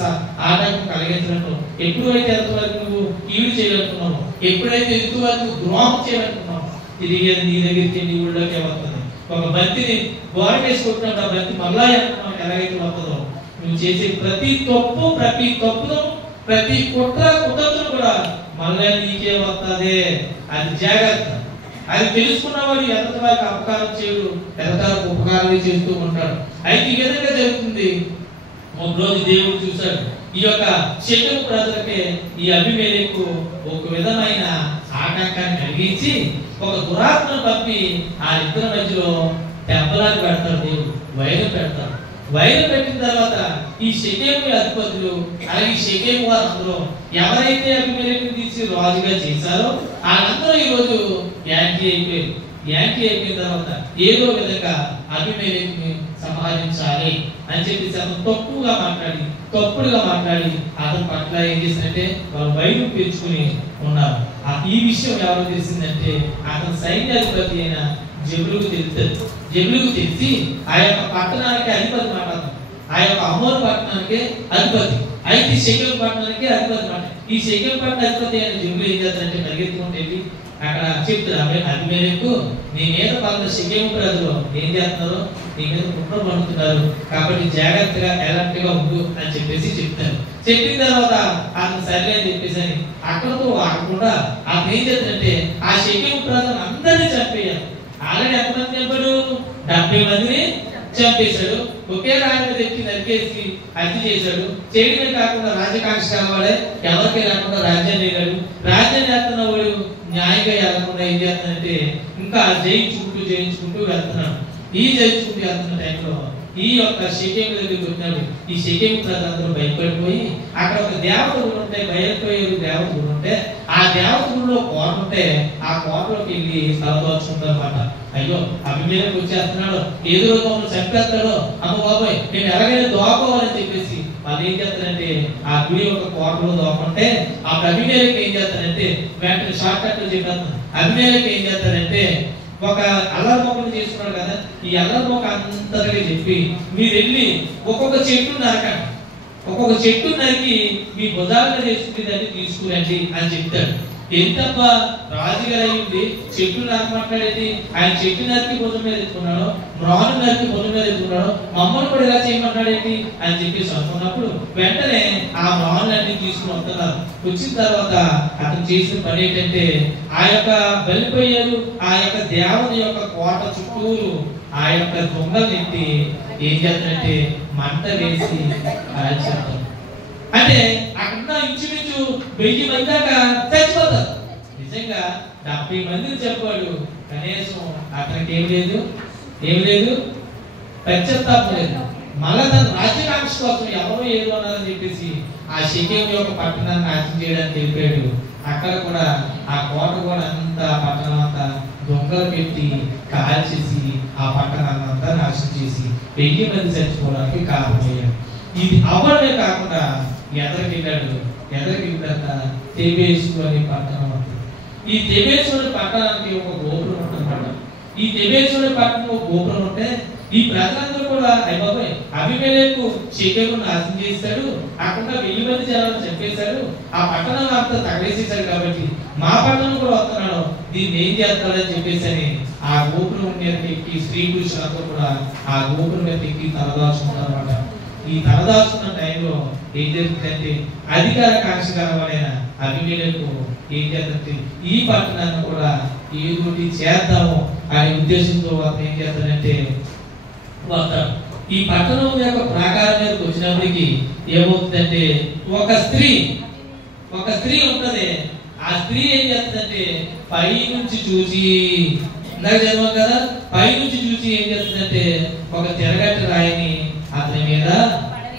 ఆటంకం కలిగించినట్టు, ఎప్పుడైతే ఎదుటివారికి నువ్వు కీడు చేయాలనుకున్నావు, ఎప్పుడైతే ఎదుటివారికి ద్రోహం చేయాలనుకున్నావు, తిరిగి నీ దగ్గరికి నీ ఊళ్ళోకే వస్తుంది. ఒక బంతిని గోడ వేసుకుంటున్నప్పుడు ఆ బంతి మళ్ళా ఎలాగైతే వస్తుందో నువ్వు చేసే ప్రతి తప్పు, ప్రతి తప్పును, ప్రతి కుట్రను కూడా మళ్ళా నీకే వస్తుంది. అది జాగ్రత్త. అది తెలుసుకున్నవాడు ఎదుటి వారికి అపకారం చేయడు, ఎదటానికి ఉపకారం చేస్తూ ఉంటాడు. అయితే ఈ విధంగా జరుగుతుంది. ఒక రోజు దేవుడు చూశాడు, ఈ యొక్క శెకెము ప్రజలకే ఈ అబీమెలెకు ఒక విధమైన ఆటంకాన్ని కలిగించి ఒక దురాత్మను పంపి ఆ ఇద్దరి మధ్యలో దెబ్బలాట పెడతాడు దేవుడు. వైరం పెడతారు. వైరం పెట్టిన తర్వాత ఈ షెకెము అధిపతులు అలాగే షెకెము వారందరూ ఎవరైతే అబీమెలెకుని తీసి రాజుగా చేశారో వాళ్ళందరూ ఈరోజు యాంటీ అయిపోయారు. యాంటీ అయిపోయిన తర్వాత ఏదో విధంగా అబీమెలెకుని సంహరించాలి అని చెప్పేసి అతను తప్పుడుగా మాట్లాడి అతని పట్ల ఏం చేసినట్టే వాళ్ళు వైరం పెంచుకుని ఉన్నారు. ఈ విషయం ఎవరు తెలిసిందంటే అతని సైన్యాధిపతి అయిన జెబులుకు తెలిసి ఆ యొక్క పట్టణానికి అధిపతి మాట్లాడతాం. ఆ యొక్క అమోరు పట్టణానికి అధిపతి అయితే షెకెము పట్టణానికి అధిపతి మాట. ఈ షెకెము పట్టణ అధిపతి అయిన జెబులు ఏం చేస్తారంటే పరిగెత్తుకుంటూ వెళ్ళి అక్కడ చెప్తారు, అబీమెలెకు నీ మీద పక్కన షెకెము ప్రజలు ఏం చేస్తున్నారు, నీ మీద కుట్ర పడుతున్నారు, కాబట్టి జాగ్రత్తగా ఎలర్ట్గా ఉండు అని చెప్పేసి చెప్తారు. చెప్పిన తర్వాత అతను సరిగా అని చెప్పేసి అని అక్కడతో ఆగకుండా అతను ఏం చేస్తాడంటే ఆ షెకెము ప్రజలు అందరినీ చంపేయాలి. ఆల్రెడీ ఎంతమంది చంపాడు? 70 మందిని చంపేశాడు. ఒకే రాయి మీద ఎక్కి నరికేసి హత్య చేశాడు. చేయడమే కాకుండా రాజకాంక్ష కావాలే ఎవరికి రాకుండా రాజ్యాన్ని వేయగాడు. రాజ్యాన్ని వేస్తున్న వాడు న్యాయంగా వెళ్ళకుండా ఏం చేస్తానంటే ఇంకా జయించుకుంటూ వెళ్తున్నాడు. ఈ జయించుకుంటూ వెళ్తున్న టైంలో ఈ యొక్క షెకెము దగ్గరికి వచ్చినాడు. ఈ షెకెము ప్రజలందరూ భయపడిపోయి అక్కడ ఒక దేవత గుడి ఉంటే బయలుపోయే దేవత గుడి ఉంటే ఆ దేవత గుడిలో కోట ఉంటే ఆ కోటలోకి వెళ్ళి తలదోచుకుంటారు అన్నమాట. అయ్యో అబీమెలెకు వచ్చేస్తున్నాడు, ఏదో రోజు చంపేస్తాడు, అమ్మ బాబాయ్ నేను ఎలాగైనా దోకోవాలని చెప్పేసి వాళ్ళు ఏం చేస్తారంటే ఆ గుడి యొక్క కోటలో దోకుంటే ఆ అబీమెలెకు ఏం చేస్తారంటే వెంటనే షార్ట్ కట్ లో చెప్పేస్తాను. అబీమెలెకు ఏం చేస్తారంటే ఒక అల్లరి మొక్కను చేసుకున్నాడు కదా, ఈ అల్లరి మొక్క అంతగా చెప్పి మీరు వెళ్ళి ఒక్కొక్క చెట్టు నరికి మీ భుజాలను చేసుకుని దాన్ని తీసుకురండి అని చెప్తాడు. ఎంతబ్బా రాజుగారు అయ్యింది చెట్టు నరకమంటాడేంటి? ఆయన చెట్టు నరికి భుజం మీద ఎత్తుకున్నాడు, మ్రాను నరికి భుజం మీద ఎత్తుకున్నాడు, మమ్మల్ని కూడా ఇలా చేయమంటాడేంటి అని చెప్పేసి అనుకున్నప్పుడు వెంటనే ఆ మ్రానులన్నీ తీసుకుని వస్తున్నారు. వచ్చిన తర్వాత అతను చేసిన పని ఏంటంటే ఆ యొక్క బలిపోయారు ఆ యొక్క దేవత యొక్క కోట చుట్టూరు ఆ యొక్క దొంగలు ఎత్తి ఏం చేస్తారంటే మంట వేసి కాల్చేస్తారు. అంటే అక్కడ ఇంచుమించు 1000 మంది దాకా చచ్చిపోతారు. నిజంగా 70 మందిని చెప్పాడు, కనీసం అతనికి ఏం లేదు పశ్చాత్తాపం లేదు. మళ్ళా తన రాజ్యకాంక్ష కోసం ఎవరో ఏదో అన్నారని చెప్పేసి ఆ షెకెము యొక్క పట్టణాన్ని నాశనం చేయడానికి వెళ్ళిపోయాడు. అక్కడ కూడా ఆ కోట కూడా అంతా పట్టణం అంతా దొంగలు పెట్టి కాల్చేసి ఆ పట్టణాన్ని అంతా నాశనం చేసి 1000 మంది చచ్చిపోవడానికి కారణమయ్యాడు. ఇది అవ్వడమే కాకుండా ఎదరికి వెళ్ళాక తెబేసు అనే పట్టణం ఉంటుంది. ఈ తెబేసు అనే పట్టణానికి ఒక గోపురం ఉంటుందన్నమాట. ఈ తెబేసు అనే పట్టణం ఒక గోపురం ఉంటే ఈ ప్రజలందరూ కూడా అయిపోయి అబీమెలెకు షెకెమును నాశనం చేశాడు, అక్కడ 1000 మంది జనాలను చంపేశాడు, ఆ పట్టణం అంతా తగలేసేశాడు, కాబట్టి మా పట్టణం కూడా వస్తున్నాడు, దీన్ని ఏం చేస్తాడని చెప్పేసి అని ఆ గోపురం మీద ఎక్కి స్త్రీ పురుషులందరూ కూడా ఆ గోపురం మీద ఎక్కి తలదాచుకుంటారు అన్నమాట. ఈ తలదాచుకున్న టైంలో ఏం జరుగుతుందంటే అధికార కాంక్ష గలవాడైన అబీమెలెకు ఏం చేస్తుంటే ఈ పట్టణాన్ని కూడా ఏదోటి చేద్దాము అనే ఉద్దేశంతో అతను ఏం చేస్తాడంటే వస్తాడు. ఈ పట్టణం యొక్క ప్రాకారం మీదకి వచ్చినప్పటికీ ఏమవుతుందంటే ఒక స్త్రీ ఉంటది. ఆ స్త్రీ ఏం చేస్తుందంటే పై నుంచి చూసి ఇందాక చదివాం కదా, పై నుంచి చూసి ఏం చేస్తుందంటే ఒక తిరగట్టి రాయిని అతని మీద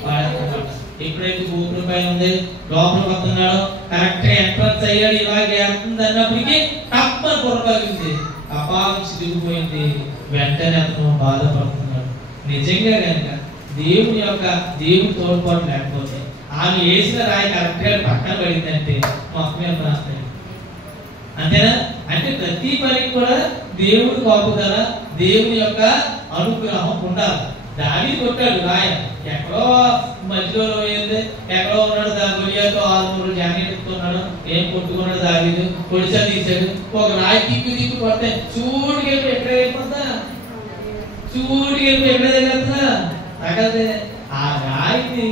పడుతున్నాడు. ఎప్పుడైతే గోపురం పైన ఉంది లోపల వస్తున్నాడో కరెక్ట్ గా ఎంట్రన్స్ అయ్యాడు, ఇలాగే వెళ్తుంది అన్నప్పటికీ తప్పని పొరపాలింది, కపాలం చిరిగిపోయింది. వెంటనే అతను బాధపడుతున్నాడు. నిజంగా కనుక దేవుని తోడ్పాటు లేకపోతే ఆమె వేసిన రాయి కరెక్ట్ గా పక్కన పడిందంటే మొత్తం ఎంత నష్టం. అంతేనా? అంటే ప్రతి పనికి కూడా దేవుడి కాపుదల, దేవుని యొక్క అనుగ్రహం ఉండాలి. దాడి కొట్టాడు రాయ, ఎక్కడో మధ్యలో పోయింది, ఎక్కడో ఉన్నాడు, గొలియాతో 600 జాకెట్టుకున్నాడు, ఏం కొట్టుకున్నాడు, దావీదు పొడిసా తీశాడు, ఒక రాయి దిక్కు కొడితే చూడికి ఎక్కడ వెళ్ళిపోతా, ఎక్కడ దగ్గర తగదే ఆ రాయిని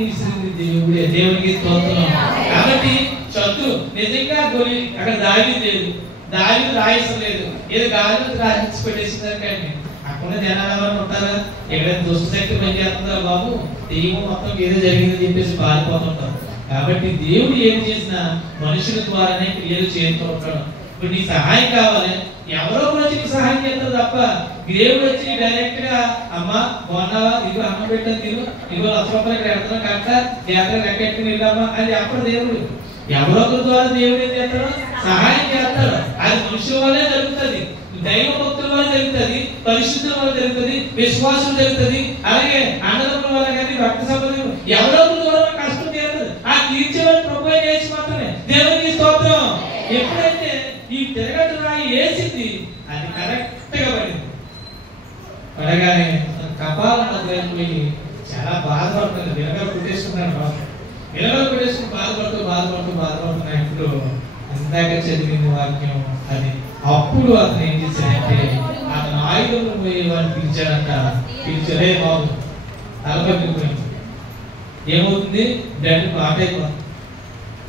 దేవుడికి స్తోత్రం. కాబట్టి శత్రు నిజంగా అక్కడ దావీదు లేదు, దావీదు రాయిసం లేదు, ఏదో గాలి రాయించి పెట్టేసిందని. కానీ అక్కడ జనాలు ఎవరైనా ఉంటారా? ఎక్కడైనా దుష్టశక్తి పనిచేస్తుందా బాబు, దెయ్యం మొత్తం ఏదో జరిగిందని చెప్పేసి పారిపోతుంటారు. కాబట్టి దేవుడు ఏం చేసినా మనుషుల ద్వారానే క్రియలు చేస్తూ ఉంటాడు. ఇప్పుడు నీకు సహాయం కావాలి, ఎవరో వచ్చి నీకు సహాయం చేస్తారు తప్ప దేవుడు వచ్చి డైరెక్ట్ గా అమ్మ బాగున్నావా, ఇదిగో అన్నం పెట్టాను తిను, ఇదిగో 1,00,000 రూపాయలు ఎడతాను కట్ట జాతర లెక్కెట్టుకుని వెళ్ళామా అని అప్పుడు దేవుడు. ఎవరో ఒకరి ద్వారా దేవుడు ఏం చేస్తాడు, సహాయం చేస్తాడు. అది మనుషుల వల్లే జరుగుతుంది, దైవ భక్తుల వల్ల జరుగుతుంది, పరిశుద్ధుల వల్ల జరుగుతుంది, విశ్వాసం జరుగుతుంది. అలాగే అన్నదమ్ముల వల్ల కానీ రక్త సంబంధం ఎవరో ఒకరి ద్వారా కష్టం తీరుతుంది. ఆ తీర్చేవాడు ప్రభు చేసి మాత్రమే. దేవునికి స్తోత్రం. ఎప్పుడైతే ఈ తిరగటి రాయి వేసింది అది కరెక్ట్ గా పడింది. పడగానే కపాలం మొదలైపోయి చాలా బాధపడుతుంది. వినగలు కుట్టేసుకున్నాడు బాబు. వినగలు కుట్టేసుకుని బాధపడుతున్నా. ఇప్పుడు ఇందాక చదివింది వాక్యం అది. అప్పుడు అతను ఏం చేశాడంటే అతను ఆయుధంలో పోయి వాడిని పిలిచాడంట. పిలిచలే బాబు తలపగిలిపోయింది. ఏమవుతుంది, బ్లడ్ క్లాట్ అయిపోతుంది.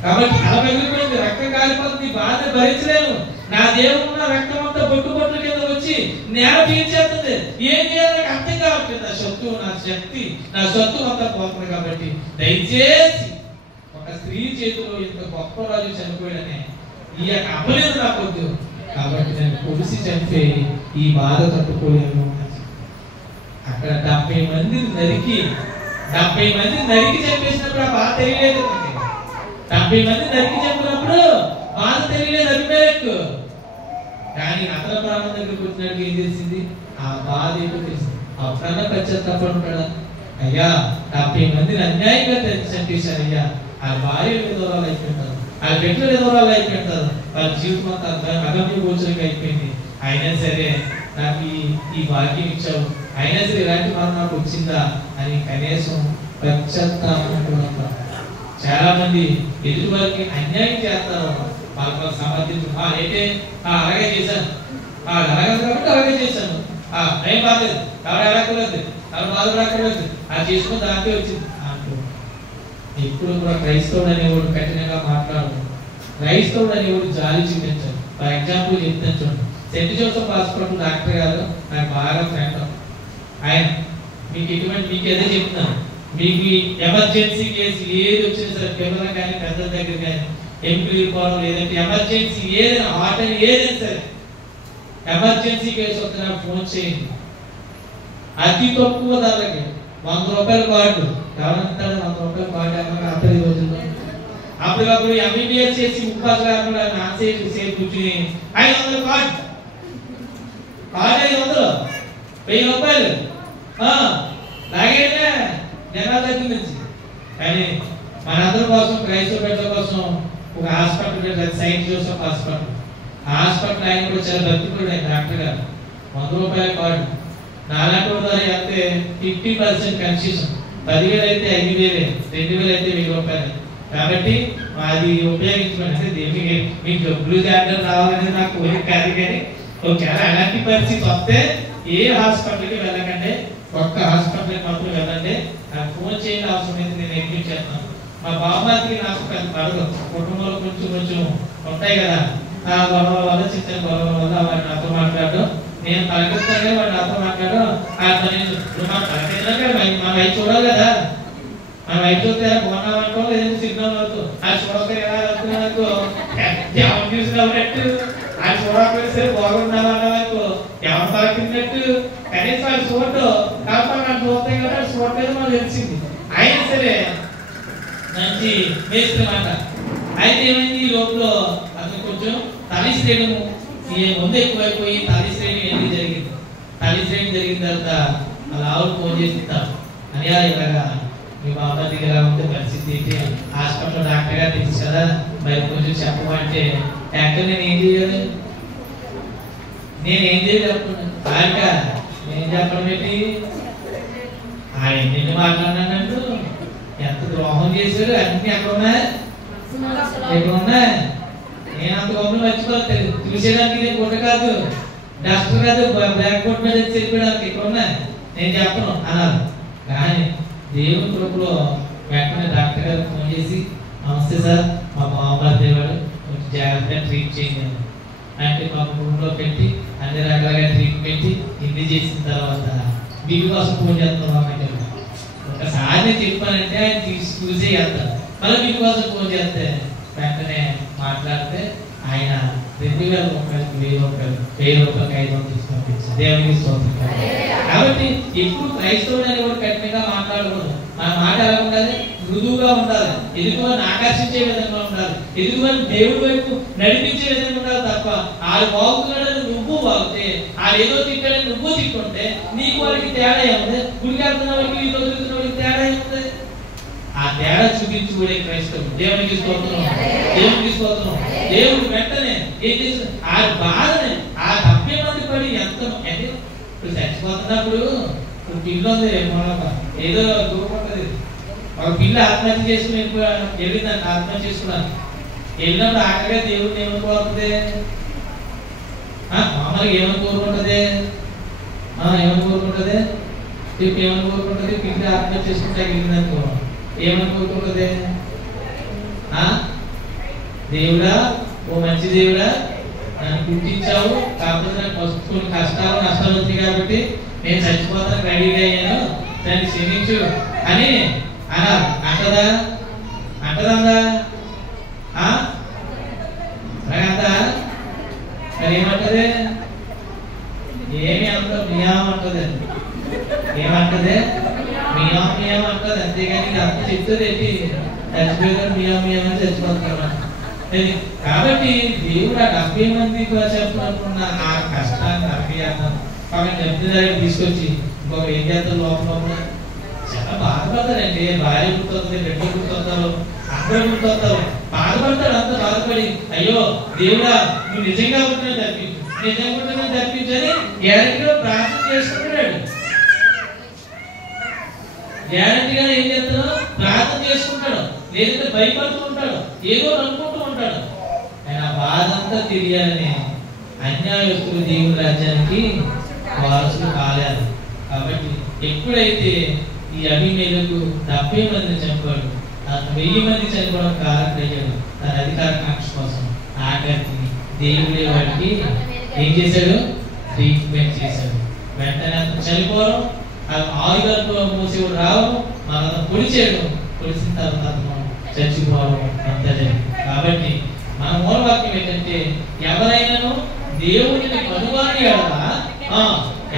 కాబట్టి తలపగిలిపోయింది, రక్తం కాలిపోతుంది, బాధ భరించలేను. నా దేవుడు రక్తం అంతా బొట్టు కింద వచ్చి నేల పీల్చేస్తుంది. ఏం చేయాలని అర్థం కావట్లేదు. నా శత్రువు, నా శక్తి, నా శత్రువు అంతా పోతుంది. కాబట్టి దయచేసి ఒక స్త్రీ చేతిలో ఇంత గొప్ప రాజు చనిపోయాడనే ఈ యొక్క అపలేదు నాకొద్దు. కాబట్టి నేను పొడిసి చంపే ఈ బాధ తట్టుకోలేను. అక్కడ 70 మందిని నరికి చంపేసినప్పుడు ఆ బాధ తెలియలేదు. 70 మంది నరికి చంపినప్పుడు బాధ తెలియలేదు, అభిప్రాయం. కానీ అతల ప్రాణం దగ్గరికి వచ్చినట్టు ఏం తెలిసింది, ఆ బాధ ఏంటో తెలిసింది. అప్పుడన్నా పశ్చాత్తాపడి ఉంటాడా, అయ్యా 70 మందిని అన్యాయంగా చంపేశారు అయ్యా, ఆ భార్య విధవరాలు అయిపోయింటారు, ఆ బిడ్డల విధవరాలు అయిపోయింటారు, వాళ్ళ జీవితం అంతా అగమ్య గోచరంగా అయిపోయింది. అయినా సరే నాకు ఈ భాగ్యం ఇచ్చావు, అయినా సరే ఇలాంటి మనం నాకు వచ్చిందా అని కనీసం పశ్చాత్తాపం. చాలా మంది ఎదుటి వారికి అన్యాయం చేస్తారు, వాళ్ళ సమర్థించు. అయితే అలాగే చేశాను, అలాగే కాబట్టి అలాగే చేశాను, ఏం బాధలేదు, ఎవరు ఎలాగలేదు, ఎవరు బాధపడక్కర్లేదు, అది చేసుకుని దాంట్లో వచ్చింది అంటూ. ఎప్పుడు కూడా క్రైస్తవుడు అనేవాడు కఠినంగా మాట్లాడదు, క్రైస్తవుడు అనేవాడు జాలి చూపించాడు. ఫర్ ఎగ్జాంపుల్ చెప్తాను చూడండి. సెంట్ జోసెఫ్ హాస్పిటల్ డాక్టర్ గారు నాకు బాగా ఫ్రెండ్. ఆయన మీకు ఏదో చెప్తున్నాను, మీకు ఎమర్జెన్సీ కేసు ఏది వచ్చినా సరే పిల్లల కానీ పెద్దల దగ్గర కానీ ఎంపీలు పోవడం, లేదంటే ఎమర్జెన్సీ ఏదైనా హార్ట్ అని ఏదైనా సరే ఎమర్జెన్సీ కేసు వస్తే నాకు ఫోన్ చేయండి. అతి తక్కువ ధరలకి 100 రూపాయల కార్డు. ఎవరంతా 100 రూపాయల కార్డు ఏమన్నా అప్పుడు రోజుల్లో అప్పటికప్పుడు ఎంబీబీఎస్ చేసి ముప్పాసు కాకుండా నాసేపు సేపు కూర్చుని 500 కార్డు 500 1000 రూపాయలు లాగేనే జనాల దగ్గర నుంచి. కానీ మనందరి కోసం, క్రైస్తవ బిడ్డల కోసం ఒక హాస్పిటల్ పెట్టారు, సెయింట్ జోసెఫ్ హాస్పిటల్. ఆ హాస్పిటల్ ఆయన కూడా చాలా భక్తిపరుడు. ఆయన డాక్టర్ గారు 100 రూపాయల కార్డు. నాలాంటి ద్వారా అయితే 50% కన్సెషన్. 10,000 అయితే 5,000, 2,000 అయితే 1,000 రూపాయలు. కాబట్టి అది ఉపయోగించుకోండి. అంటే దీనికి మీకు డబ్బులు జాగ్రత్త రావాలనేది నాకు కోరిక కాదు. కానీ ఒకవేళ అలాంటి పరిస్థితి వస్తే ఏ హాస్పిటల్కి వెళ్ళకండి, ఒక్క హాస్పిటల్కి మాత్రం వెళ్ళండి. నాకు ఫోన్ చేయండి, అవసరమైతే నేను ఎగ్జిట్ చేస్తాను. మా బాబాకి నాకు పెద్ద పడదు, కుటుంబంలో కొంచెం ఉంటాయి కదా, ఆ గొడవ వల్ల చిన్న గొడవ వల్ల వాడు నాతో మాట్లాడడం, నేను పలకిస్తానే వాడు నాతో మాట్లాడడం. మన వైపు చూడాలి కదా, మన వైపు చూస్తే బాగున్నామంటో లేదంటే సిగ్నల్ అవుతూ అది చూడక ఎలా వెళ్తున్నావు ఎవరు చూసినట్టు, అది చూడకపోతే బాగున్నామన్నట్టు ఎవరు పలకినట్టు. కనీసం అది చూడటం కాబట్టి నాకు చూస్తాయి కదా, అది చూడలేదు మనకు తెలిసింది. అయినా సరే మంచి మేస్త్రి మాట. అయితే ఏమైంది, ఈ లోపల అతను కొంచెం తలి శ్రేణము ముందు ఎక్కువైపోయి తలి శ్రేణి ఎందుకు జరిగింది. తలి శ్రేణి జరిగిన తర్వాత వాళ్ళ ఆవులు ఫోన్ చేసి ఇస్తాను అని, ఇలాగా మీ బాబా దగ్గర ఉంటే పరిస్థితి ఏంటి, హాస్పిటల్ డాక్టర్ గారు తెలుసు కదా, మరి కొంచెం చెప్పమంటే డాక్టర్ నేనేం చేయాలి చెప్పుకున్నాను. నేను చెప్పడం ఏంటి, ఆయన నిన్ను మాట్లాడినాడు, ఎంత ద్రోహం చేశాడు, అన్ని ఎక్కడ ఉన్నా నేను అంత గొప్ప మర్చిపోతాను. చూసేదానికి నేను గుట్ట కాదు, డాక్టర్ కాదు, బ్లాక్ బోర్డ్ మీద చెప్పడానికి ఇక్కడ ఉన్నా, నేను చెప్పను అన్నారు. కానీ దేవుని కృపలో వెంటనే డాక్టర్ గారు ఫోన్ చేసి, నమస్తే సార్, మా బాబాయ్ దేవాడు కొంచెం జాగ్రత్తగా ట్రీట్ చేయండి అంటే మా రూమ్లో పెట్టి అన్ని రకాలుగా ట్రీట్మెంట్ ఇన్ని చేసిన తర్వాత బిల్లు కోసం ఫోన్ చేస్తాం. ఒకసారి నేను చెప్పానంటే ఆయన చూసే వెళ్తారు, మళ్ళీ బిల్లు కోసం ఫోన్ చేస్తే వెంటనే మాట్లాడితే ఆయన 2,000 రూపాయలు 1,000 రూపాయలకి 500 తీసుకొచ్చి దేవునికి స్తోత్రం. కాబట్టి ఎప్పుడు క్రైస్తవుడు అనేవాడు కఠినంగా మాట్లాడకూడదు. మన మాట ఎలా ఉండాలి? మృదువుగా ఉండాలి, ఎదుగువారిని ఆకర్షించే విధంగా ఉండాలి, ఎదుగువారిని దేవుడి వైపు నడిపించే విధంగా ఉండాలి తప్ప ఆడు వాగుతున్నాడని నువ్వు వాగితే, ఆడేదో తిట్టాడని నువ్వు తిట్టుంటే నీకు వాడికి తేడా ఏముంది? గుడికి వెళ్తున్న వాడికి వీళ్ళు వదులుతున్న వాడికి తేడా ఏముంది? ఆ తేడా చూపించుకునే క్రైస్తవుడు. దేవునికి స్తోత్రం, దేవునికి స్తోత్రం. దేవుడు వెంటనే ఏం చేసి ఆ బాధని ఆ 70 మంది పడి ఎంత ఇప్పుడు చచ్చిపోతున్నప్పుడు పిల్ల ఉంది ఏదో దూరపడుతుంది, ఒక పిల్ల ఆత్మహత్య చేసుకుని వెళ్ళిందంట. ఆత్మహత్య చేసుకున్నాను వెళ్ళినప్పుడు ఆఖరిగా దేవుడిని ఏమని కోరుతుంది? మామూలుగా ఏమని కోరుకుంటుంది? ఏమని కోరుకుంటుంది? ఏమని కోరుకుంటుంది? పిల్ల ఆత్మహత్య చేసుకుంటే వెళ్ళిందనుకో ఏమని కోరుకుంటుంది? దేవుడా, ఓ మంచి దేవుడా, నన్ను గుర్తించావు, కాకపోతే నాకు కొన్ని కష్టాలు నష్టాలు వచ్చాయి కాబట్టి నేను చచ్చిపోతాను రెడీగా అయ్యాను, దాన్ని క్షమించు అని అన్నారు. అంటదా? అంటదా? అంతా మరి ఏమంటది? ఏమి అంటారు? మియాం అంటది. ఏమంటది? మియాం మియాం అంటది. అంతేగాని అంత చెప్తుంది ఏంటి? చచ్చిపోయారు మియాం మియాం అని చచ్చిపోతారు. కాబట్టి దేవుడు ఆ 70 మంది చెప్పనుకున్న ఆ కష్టాన్ని 70 పక్కన చెప్తున్న తీసుకొచ్చి ఇంకొక ఏం చేస్తారు? లోపల చాలా బాధపడతారండి. భార్య గుర్తొస్తుంది, బిడ్డ గుర్తొస్తారు, అందరూ గుర్తొస్తారు, బాధపడతాడు. అంత బాధపడి అయ్యో దేవుడా నువ్వు నిజంగా ఉంటున్నా తప్పించు, నిజంగా ఉంటున్నా తప్పించని గ్యారెంటీగా ప్రార్థన చేసుకుంటున్నాడు. గ్యారెంటీగా ఏం చేస్తాడో ప్రార్థన చేసుకుంటాడు, లేదంటే భయపడుతూ ఉంటాడు, ఏదో అనుకుంటూ ఉంటాడు. ఆయన ఆ బాధ అంతా తెలియాలని అన్యాయస్తులు దేవుని రాజ్యానికి వారసులు కాలేదు. కాబట్టి ఎప్పుడైతే ఈ అభిమేలకు 70 మందిని చంపాడు, 1000 మంది చనిపోవడం కారణయ్యాడు తన అధికార కాంక్ష కోసం, ఆఖరికి దేవుడే వాడికి ఏం చేశాడు? ట్రీట్మెంట్ చేశాడు. వెంటనే అతను చనిపోవడం, ఆయుధాలతో మూసేవాడు రావడం, మన పొడిచాడు, పొడిచిన తర్వాత అతను చచ్చిపోవడం అంతా జరిగింది. కాబట్టి మన మూలవాక్యం ఏంటంటే ఎవరైనాను దేవుడిని కనుగొనియాడలా,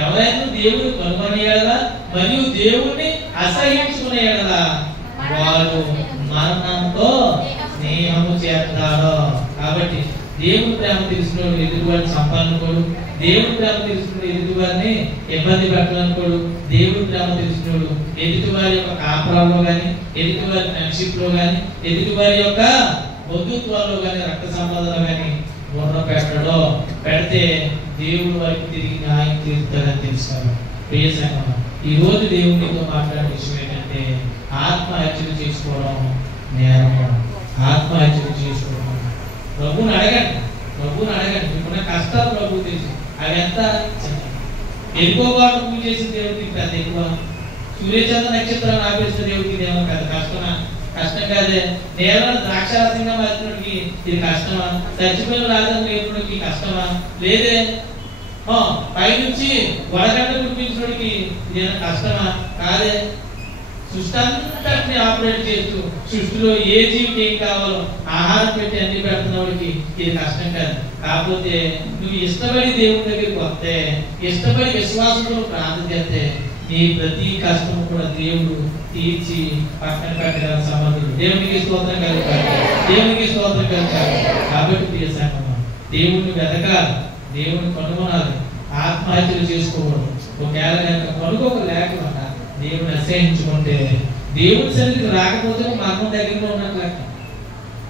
ఎవరైనా దేవుడిని కనుగొనియాడలా మరియు దేవుడిని అసహించుకునేయాడలా వారు మరణంతో స్నేహము చేస్తాడు. కాబట్టి దేవుడి ప్రేమ తెలిసినోడు ఎదుటివాడిని సంపాదనుకోడు, దేవుడి ప్రేమ తెలిసినోడు ఎదుటివారిని ఇబ్బంది పెట్టాలనుకోడు, దేవుడి ప్రేమ తెలిసినోడు ఎదుటివారి యొక్క కాపురాల్లో కానీ, ఎదుటివారి ఫ్రెండ్షిప్ లో కానీ, ఎదుటివారి యొక్క బంధుత్వాల్లో కానీ, రక్త సంబంధాలు కానీ బుర్ర పెట్టడో పెడితే దేవుడు వారికి తిరిగి న్యాయం తీరుతాడని తెలుసుకోవాలి. ప్రియ సంగమా, ఈ రోజు దేవుడితో మాట్లాడే విషయం ఏంటంటే ఆత్మహత్యలు చేసుకోవడం నేరము. ఆత్మహత్యలు చేసుకోవడం ప్రభువుని అడగండి, ప్రభువుని అడగండి. ఇప్పుడున్న కష్టాలు ప్రభు తెలుసు, అవి ఎంత ఎక్కువగా పూజ చేసిన దేవుడికి పెద్ద ఎక్కువ, సూర్యచంద్ర నక్షత్రాలు ఆపేసిన దేవుడికి ఏమో పెద్ద కష్టమా? కష్టం కాదే. నేలను ద్రాక్షారసంగా మార్చినోడికి ఇది కష్టమా? చచ్చిపోయిన రాజం లేపుడికి కష్టమా? లేదే. పైనుంచి వడగంట కురిపించినోడికి ఇది కష్టమా? కాదే. సృష్టి అంతటిని ఆపరేట్ చేస్తూ సృష్టిలో ఏ జీవికి ఏం కావాలో ఆహారం పెట్టి అన్ని పెడుతున్నవాడికి ఇది కష్టం కాదు. కాకపోతే నువ్వు ఇష్టపడి దేవుడి దగ్గరికి వస్తే, ఇష్టపడి విశ్వాసంతో ప్రార్థన చేస్తే నీ ప్రతి కష్టం కూడా దేవుడు తీర్చి పక్కన పెట్టగల సమర్థుడు. దేవునికి స్తోత్రం కలుగుతాడు, దేవునికి స్తోత్రం కలుగుతాడు. కాబట్టి ప్రియ సంగమా, దేవుడిని వెతకాలి, దేవుడిని కనుగొనాలి, ఆత్మహత్యలు చేసుకోకూడదు. ఒకవేళ కనుక కనుగొక లేకుండా దేవుడిని అసహించుకుంటే దేవుడి సన్నిధికి రాకపోతే మరణం దగ్గరలో ఉన్నట్లు లెక్క.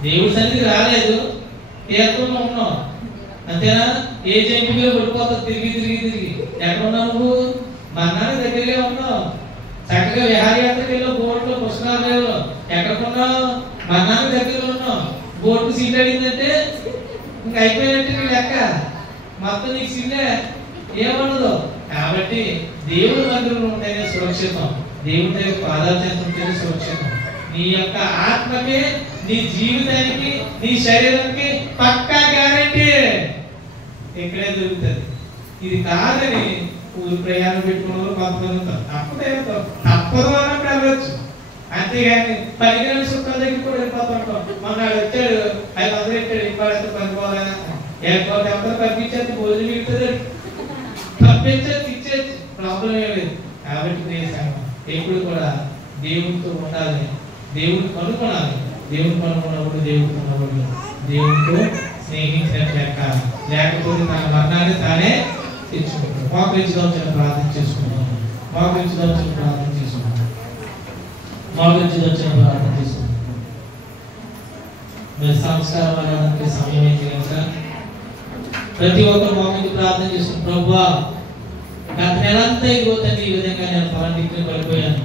దేవుడి సన్నిధికి రాలేదు, తీర్థంలో ఉన్నావు అంతేనా? ఏ జంపిగా పడిపోతావు తిరిగి తిరిగి తిరిగి. ఎక్కడ ఉన్నావు నువ్వు? మరణానికి దగ్గరగా ఉన్నావు. చక్కగా విహారయాత్రకి వెళ్ళావు, బోర్డులో పుస్తకాలు ఎక్కడ ఉన్నావు? మరణానికి దగ్గరలో ఉన్నావు. బోర్డు సీట్ అడిగిందంటే ఇంక అయిపోయినట్టు నీ లెక్క, మొత్తం నీకు సీట్లే ఏమన్నదో. కాబట్టి దేవుడి మందిరంలో ఉంటేనే సురక్షితం, దేవుడి దగ్గర పాదాలు చేస్తుంటేనే సురక్షితం. నీ యొక్క ఆత్మకి, నీ జీవితానికి, నీ శరీరానికి పక్కా గ్యారెంటీ ఇక్కడే దొరుకుతుంది. ఇది కాదని ఊరు ప్రయాణం పెట్టుకున్న కొంతమంది తప్పదు అన్నప్పుడు వెళ్ళొచ్చు, అంతేగాని 10 గంటల సుఖాల దగ్గర కూడా వెళ్ళిపోతుంటాం. మొన్న వచ్చాడు 500 ఇచ్చాడు, ఇంపాడు పనిపోవాలని లేకపోతే అందరూ పంపించేది భోజనం మిగుతుంది, పంపించేది ఇచ్చేది, ప్రాబ్లం ఏం లేదు. కాబట్టి ఎప్పుడు కూడా దేవునితో ఉండాలి, దేవుని కనుగొనాలి. దేవుని కనుగొన్నప్పుడు దేవుడు ఉన్నప్పుడు దేవునితో స్నేహించినట్టు లెక్క. లేకపోతే తన మరణాన్ని తానే తెచ్చుకుంటాడు. మోకరించుదాం, చిన్న ప్రార్థన చేసుకుంటాం. మోకరించుదాం, చిన్న ప్రార్థన చేసుకుంటాం. మోకరించుదాం, చిన్న ప్రార్థన చేసుకుంటాం. మరి సంస్కారం అనడానికి సమయం అయితే కనుక ప్రతి ఒక్కరు మోకరించి ప్రార్థన చేసుకుంటాం. ప్రభువా, గత నెలంతా ఇదిగో తండ్రి ఈ విధంగా నేను పలానా దిక్కున పడిపోయాను,